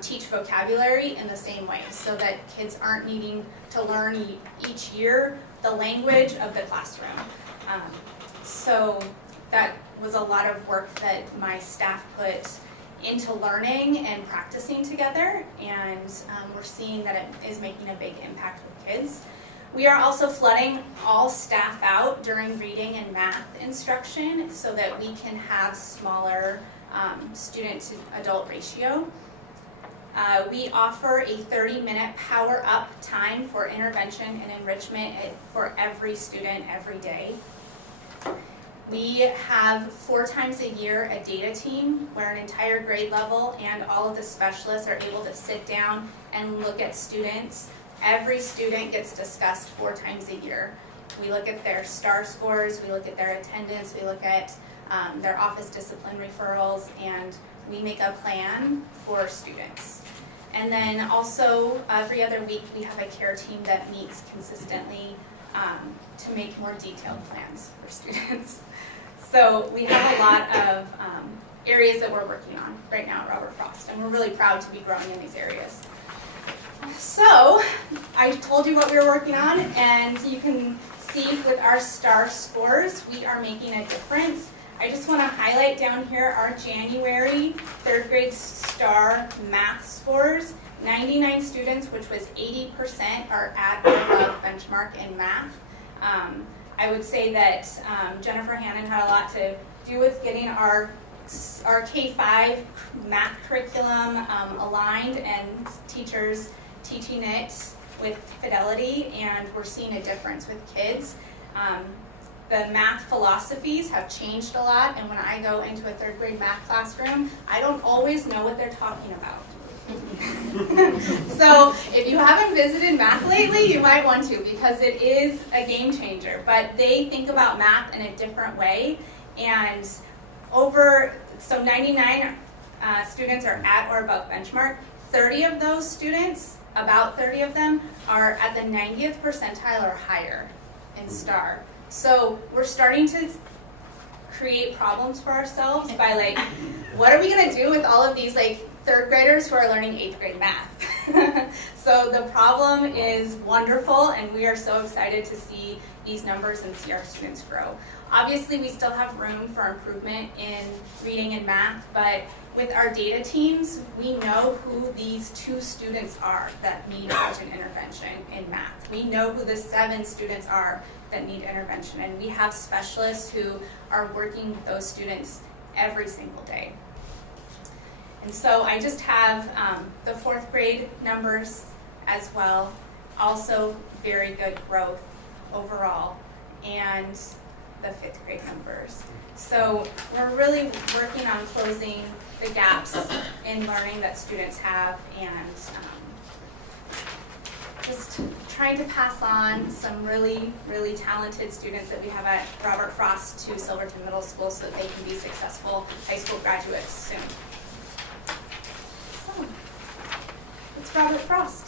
teach vocabulary in the same way, so that kids aren't needing to learn each year the language of the classroom. So that was a lot of work that my staff put into learning and practicing together, and we're seeing that it is making a big impact with kids. We are also flooding all staff out during reading and math instruction so that we can have smaller student to adult ratio. We offer a 30-minute power up time for intervention and enrichment for every student every day. We have 4 times a year a data team where an entire grade level and all of the specialists are able to sit down and look at students. Every student gets discussed 4 times a year. We look at their STAR scores, we look at their attendance, we look at their office discipline referrals, and we make a plan for students. And then also every other week we have a care team that meets consistently to make more detailed plans for students. So we have a lot of areas that we're working on right now at Robert Frost, and we're really proud to be growing in these areas. So I told you what we were working on, and you can see with our STAR scores, we are making a difference. I just want to highlight down here our January third grade STAR math scores. 99 students, which was 80%, are at or above benchmark in math. I would say that Jennifer Hannon had a lot to do with getting our K-5 math curriculum aligned and teachers teaching it with fidelity, and we're seeing a difference with kids. The math philosophies have changed a lot, and when I go into a third grade math classroom, I don't always know what they're talking about. So if you haven't visited math lately, you might want to, because it is a game changer. But they think about math in a different way, and so 99 students are at or above benchmark. 30 of those students, about 30 of them, are at the 90th percentile or higher in STAR. So we're starting to create problems for ourselves by like, what are we going to do with all of these like third graders who are learning 8th grade math? So the problem is wonderful, and we are so excited to see these numbers and see our students grow. Obviously, we still have room for improvement in reading and math, but with our data teams, we know who these 2 students are that need urgent intervention in math. We know who the 7 students are that need intervention, and we have specialists who are working with those students every single day. And so I just have the 4th grade numbers as well, also very good growth overall, and the 5th grade numbers. So we're really working on closing the gaps in learning that students have, and just trying to pass on some really, really talented students that we have at Robert Frost to Silverton Middle School so that they can be successful high school graduates soon. So, it's Robert Frost.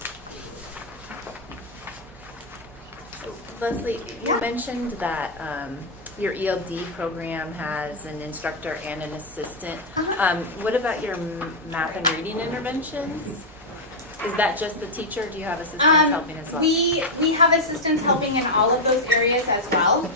Leslie, you mentioned that your ELD program has an instructor and an assistant. What about your math and reading interventions? Is that just the teacher, or do you have assistants helping as well? We have assistants helping in all of those areas as well.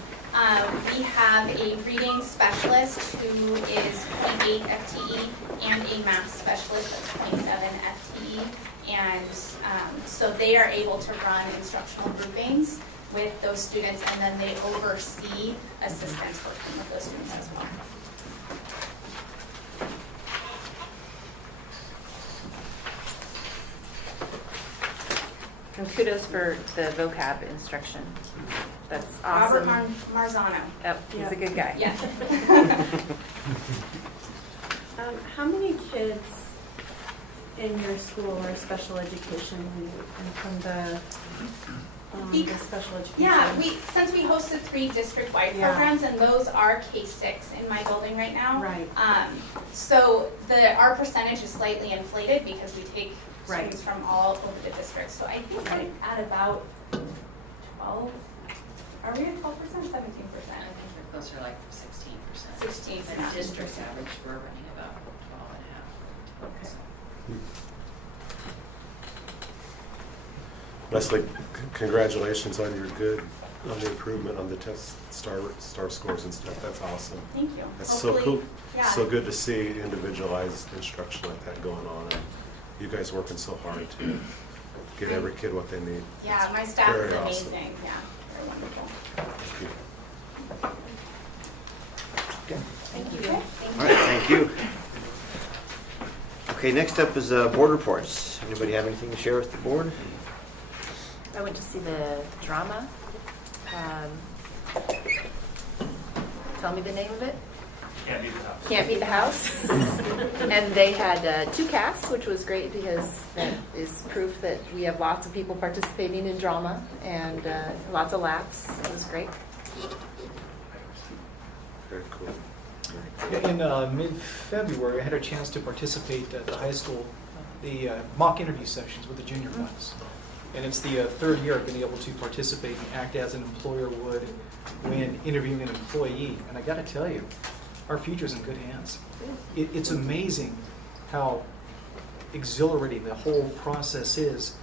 We have a reading specialist who is 0.8 FTE and a math specialist that's 0.7 FTE. And so they are able to run instructional groupings with those students, and then they oversee assistants working with those students as well. And kudos for the vocab instruction. That's awesome. Robert Marzano. Yep, he's a good guy. Yes. How many kids in your school are special education and from the special education? Yeah, since we hosted 3 district-wide programs, and those are K-6 in my building right now. Right. So our percentage is slightly inflated because we take students from all over the district. So I think we're at about 12. Are we at 12%, 17%? I think we're closer to like 16%. 16%. And district average, we're running about 12.5. Okay. Leslie, congratulations on the improvement on the test star scores and stuff. That's awesome. Thank you. That's Hopefully, so cool. yeah. So good to see individualized instruction like that going on, and you guys working so hard to get every kid what they need. Yeah, my staff is Very awesome. amazing. Yeah, they're wonderful. Thank you. Thank you. All right, thank you. Okay, next up is board reports. Anybody have anything to share with the board? I went to see the drama. Tell me the name of it. Can't Beat the House. Can't Beat the House. And they had 2 casts, which was great because that is proof that we have lots of people participating in drama and lots of laughs. It was great. Very cool. In mid-February, I had a chance to participate at the high school, the mock interview sessions with the junior class. And it's the 3rd year I've been able to participate and act as an employer would when interviewing an employee. And I got to tell you, our future's in good hands. It's amazing how exhilarating the whole process is.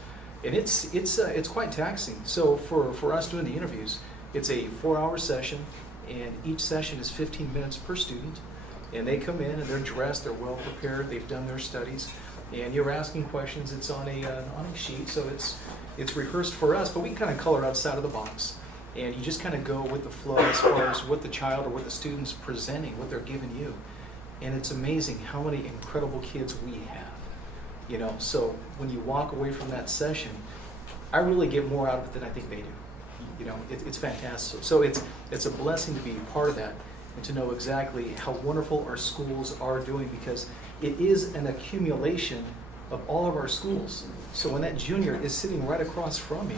And it's quite taxing. So for us doing the interviews, it's a 4-hour session, And each session is 15 minutes per student. And they come in and they're dressed, they're well prepared, they've done their studies. And you're asking questions, it's on a sheet, so it's rehearsed for us, but we kind of color outside of the box. And you just kind of go with the flow as far as what the child or what the student's presenting, what they're giving you. And it's amazing how many incredible kids we have. You know, so when you walk away from that session, I really get more out of it than I think they do. You know, it's fantastic. So it's a blessing to be part of that and to know exactly how wonderful our schools are doing, because it is an accumulation of all of our schools. So when that junior is sitting right across from me,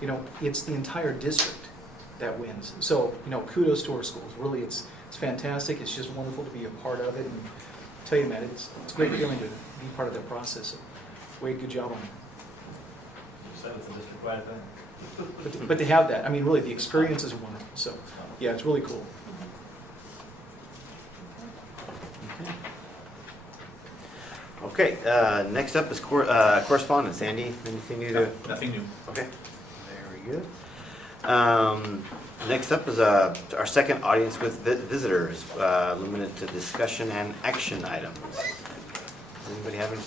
you know, it's the entire district that wins. So, you know, kudos to our schools. Really, it's fantastic. It's just wonderful to be a part of it. And I tell you, Matt, it's a great feeling to be part of that process. So, Wade, good job on it. You said it's a district-wide thing. But to have that, I mean, really, the experience is wonderful. So, yeah, it's really cool. Okay, next up is correspondence. Andy, anything new to? Nothing new. Okay, very good. Next up is our second audience with visitors, limited to discussion and action items. Does anybody have any?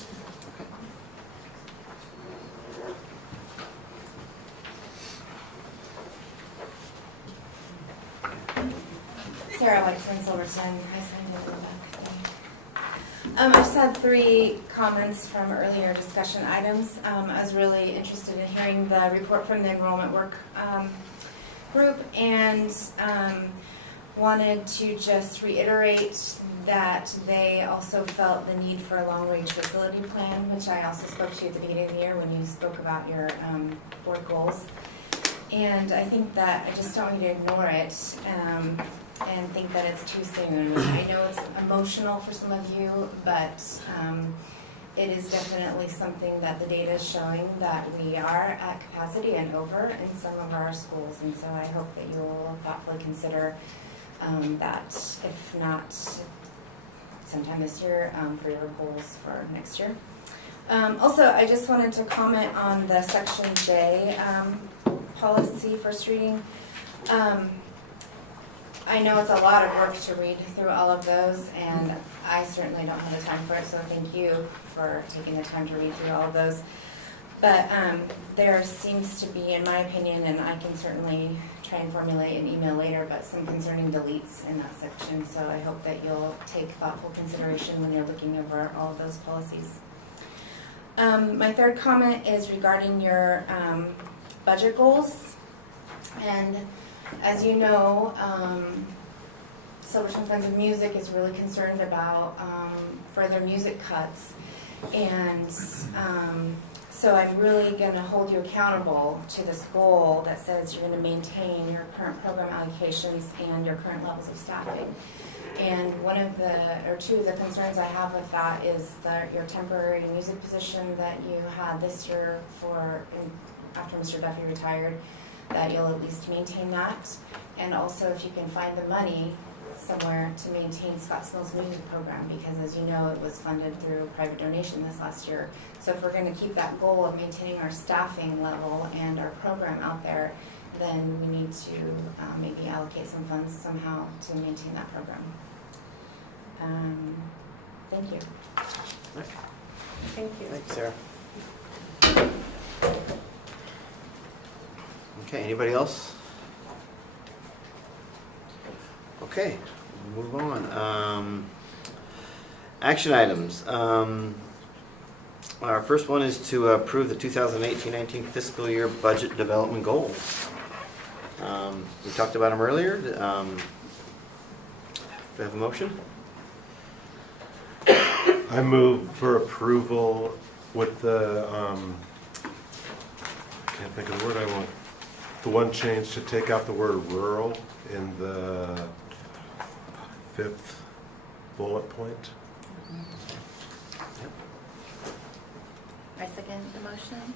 Sarah Whitson, Silverton. I just had 3 comments from earlier discussion items. I was really interested in hearing the report from the enrollment work group, and wanted to just reiterate that they also felt the need for a long-range facility plan, which I also spoke to you at the beginning of the year when you spoke about your board goals. And I think that I just don't want you to ignore it and think that it's too soon. I know it's emotional for some of you, but it is definitely something that the data is showing that we are at capacity and over in some of our schools. And so I hope that you will thoughtfully consider that, if not sometime this year, for your goals for next year. Also, I just wanted to comment on the Section J policy, first reading. I know it's a lot of work to read through all of those, and I certainly don't have the time for it, so thank you for taking the time to read through all of those. But there seems to be, in my opinion, and I can certainly try and formulate an email later, but some concerning deletes in that section, so I hope that you'll take thoughtful consideration when you're looking over all of those policies. My third comment is regarding your budget goals. And as you know, Silverton Friends of Music is really concerned about further music cuts. And so I'm really going to hold you accountable to this goal that says you're going to maintain your current program allocations and your current levels of staffing. And two of the concerns I have with that is your temporary music position that you had this year after Mr. Duffy retired, that you'll at least maintain that. And also if you can find the money somewhere to maintain Scottsville's music program, because as you know, it was funded through private donation this last year. So if we're going to keep that goal of maintaining our staffing level and our program out there, then we need to maybe allocate some funds somehow to maintain that program. Thank you. Thank you. Thanks, Sarah. Okay, anybody else? Okay, we'll move on. Action items. Our first one is to approve the 2018-19 fiscal year budget development goals. We talked about them earlier. Do we have a motion? I move for approval with the, can't think of the word I want. The one change to take out the word rural in the 5th bullet point. I second the motion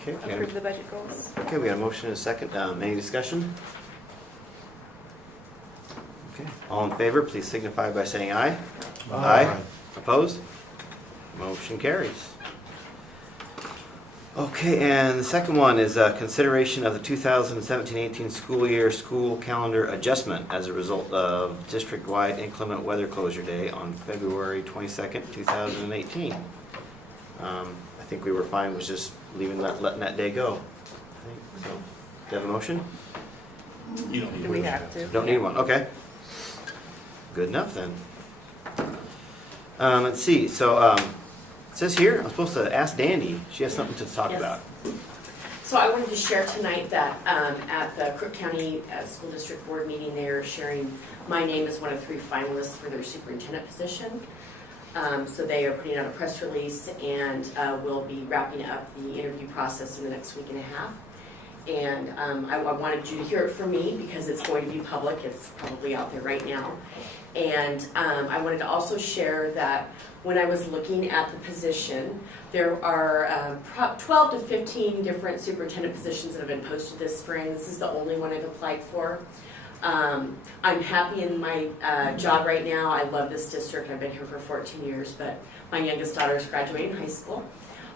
Okay, to approve the budget goals. Okay, we got a motion and a second. Any discussion? Okay, all in favor, please signify by saying aye. Aye. Opposed? Motion carries. Okay, and the second one is consideration of the 2017-18 school year school calendar adjustment as a result of district-wide inclement weather closure day on February 22nd, 2018. I think we were fine with just letting that day go. I think so. Do you have a motion? You don't need Do we have to? Don't need one, okay. Good enough then. Let's see, so it says here, I'm supposed to ask Dandy. She has something to talk Yes. about. So I wanted to share tonight that at the Crook County School District Board meeting, they're sharing my name as one of 3 finalists for their superintendent position. So they are putting out a press release and will be wrapping up the interview process in the next week and a half. And I wanted you to hear it from me because it's going to be public. It's probably out there right now. And I wanted to also share that when I was looking at the position, there are 12 to 15 different superintendent positions that have been posted this spring. This is the only one I've applied for. I'm happy in my job right now. I love this district. I've been here for 14 years, but my youngest daughter is graduating high school.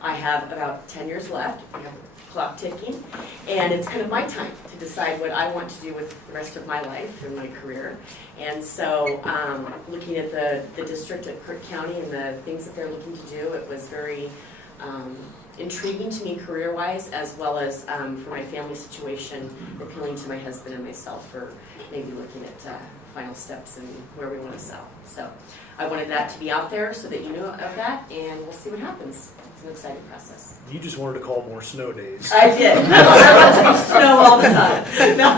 I have about 10 years left. We have the clock ticking, and it's kind of my time to decide what I want to do with the rest of my life and my career. And so looking at the district at Crook County and the things that they're looking to do, it was very intriguing to me career-wise, as well as for my family situation, appealing to my husband and myself for maybe looking at final steps and where we want to sell. So I wanted that to be out there so that you know of that, and we'll see what happens. It's an exciting process. You just wanted to call more snow days. I did. I want to be snow all the time. No.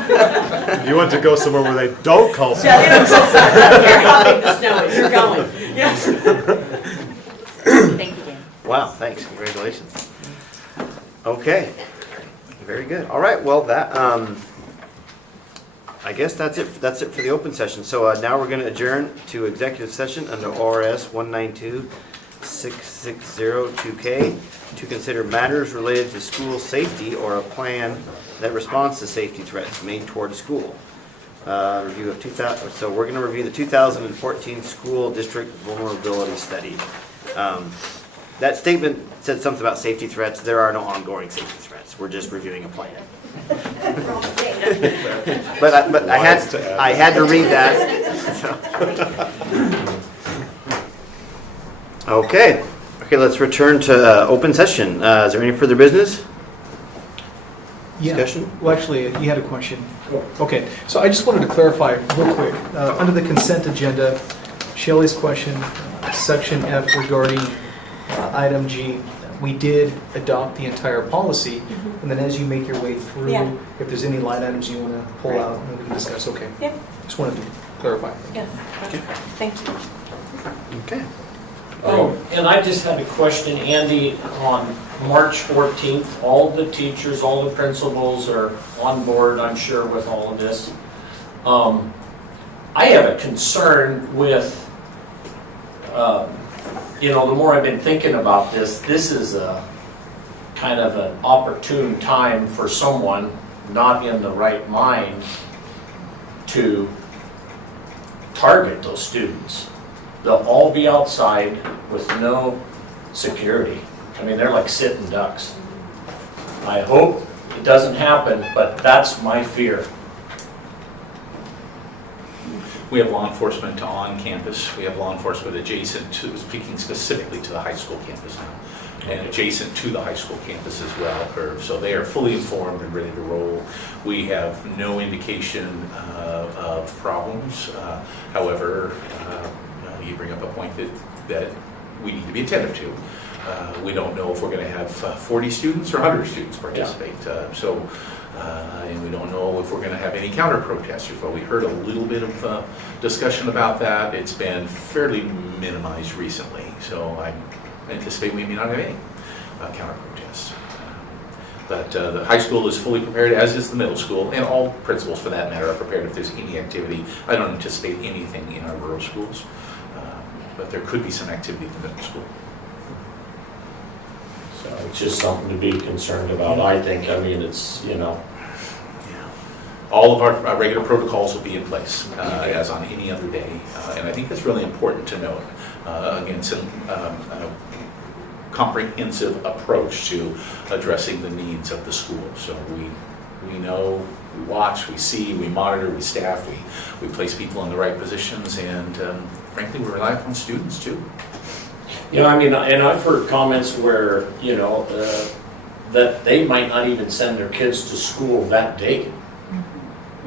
You want to go somewhere where they don't call snow? Yeah, they don't call snow. I don't care how big the snow is. You're going. Yes. Thank you, Dan. Wow, thanks. Congratulations. Okay, very good. All right, well, that I guess that's it. That's it for the open session. So now we're going to adjourn to executive session under ORS 192-6602K to consider matters related to school safety or a plan that responds to safety threats made toward a school. Review of 2000. So we're going to review the 2014 school district vulnerability study. That statement said something about safety threats. There are no ongoing safety threats. We're just reviewing a plan. but I had to read that. So. Okay, let's return to open session. Is there any further business? Yeah. Discussion? Well, actually, you had a question. Okay, so I just wanted to clarify real quick. Under the consent agenda, Shelley's question, section F regarding item G, we did adopt the entire policy, and then as you make your way through, Yeah. if there's any line items you want to pull out, then we can discuss. Okay. Yeah. Just wanted to clarify. Yes. Thank you. Okay. And I just had a question, Andy, on March 14th, all the teachers, all the principals are on board, I'm sure, with all of this. I have a concern with, the more I've been thinking about this, this is a kind of an opportune time for someone not in the right mind to target those students. They'll all be outside with no security. I mean, they're like sitting ducks. I hope it doesn't happen, but that's my fear. We have law enforcement on campus. We have law enforcement adjacent to, speaking specifically to the high school campus now, and adjacent to the high school campus as well. So they are fully informed and ready to roll. We have no indication of problems. However, you bring up a point that we need to be attentive to. We don't know if we're going to have 40 students or 100 students participate. And we don't know if we're going to have any counter protesters. Well, we heard a little bit of discussion about that. It's been fairly minimized recently, so I anticipate we may not have any counter protests. But the high school is fully prepared, as is the middle school, and all principals for that matter are prepared if there's any activity. I don't anticipate anything in our rural schools, but there could be some activity in the middle school. So it's just something to be concerned about, I think. I mean, it's, All of our regular protocols will be in place, as on any other day. And I think that's really important to note. Again, comprehensive approach to addressing the needs of the school. So we know, we watch, we see, we monitor, we staff, we place people in the right positions, and frankly, we rely upon students too. I mean, and I've heard comments where, that they might not even send their kids to school that day.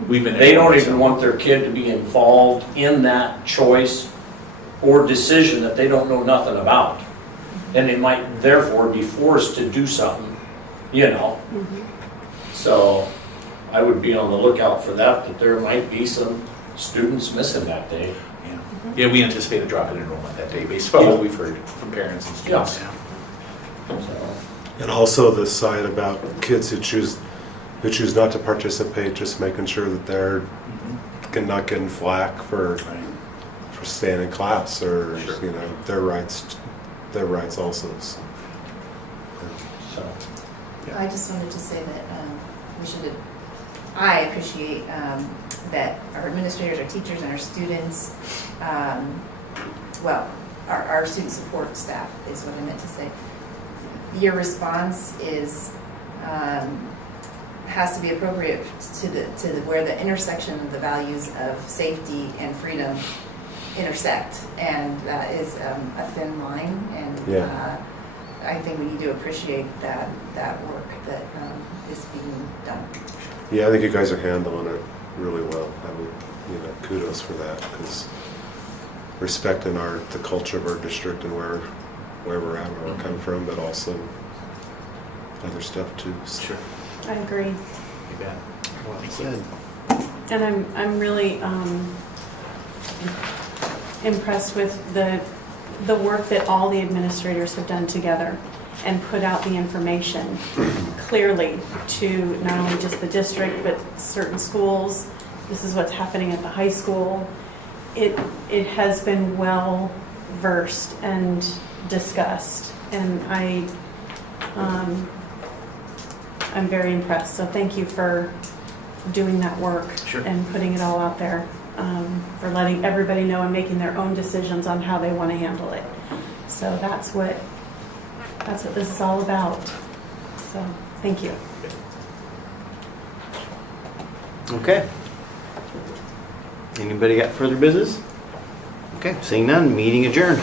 They don't even want their kid to be involved in that choice or decision that they don't know nothing about. And they might therefore be forced to do something, So I would be on the lookout for that there might be some students missing that day. Yeah, we anticipate a drop in enrollment that day based on what we've heard from parents and students. And also the side about kids who choose not to participate, just making sure that they're not getting flack for staying in class, or their rights also. So. I just wanted to say that I appreciate that our administrators, our teachers, and our students, our student support staff is what I meant to say. Your response has to be appropriate to where the intersection of the values of safety and freedom intersect, and that is a thin line, and I think we need to appreciate that work that is being done. Yeah, I think you guys are handling it really well. I would, kudos for that, because respecting the culture of our district and where we're at, where we're coming from, but also other stuff too. Sure. I agree. You bet. Well said. And I'm really impressed with the work that all the administrators have done together and put out the information clearly to not only just the district but certain schools. This is what's happening at the high school. It has been well versed and discussed, and I'm very impressed. So thank you for doing that work and putting it all out there, for letting everybody know and making their own decisions on how they want to handle it. So that's what this is all about. So thank you. Okay. Anybody got further business? Okay, seeing none, meeting adjourned.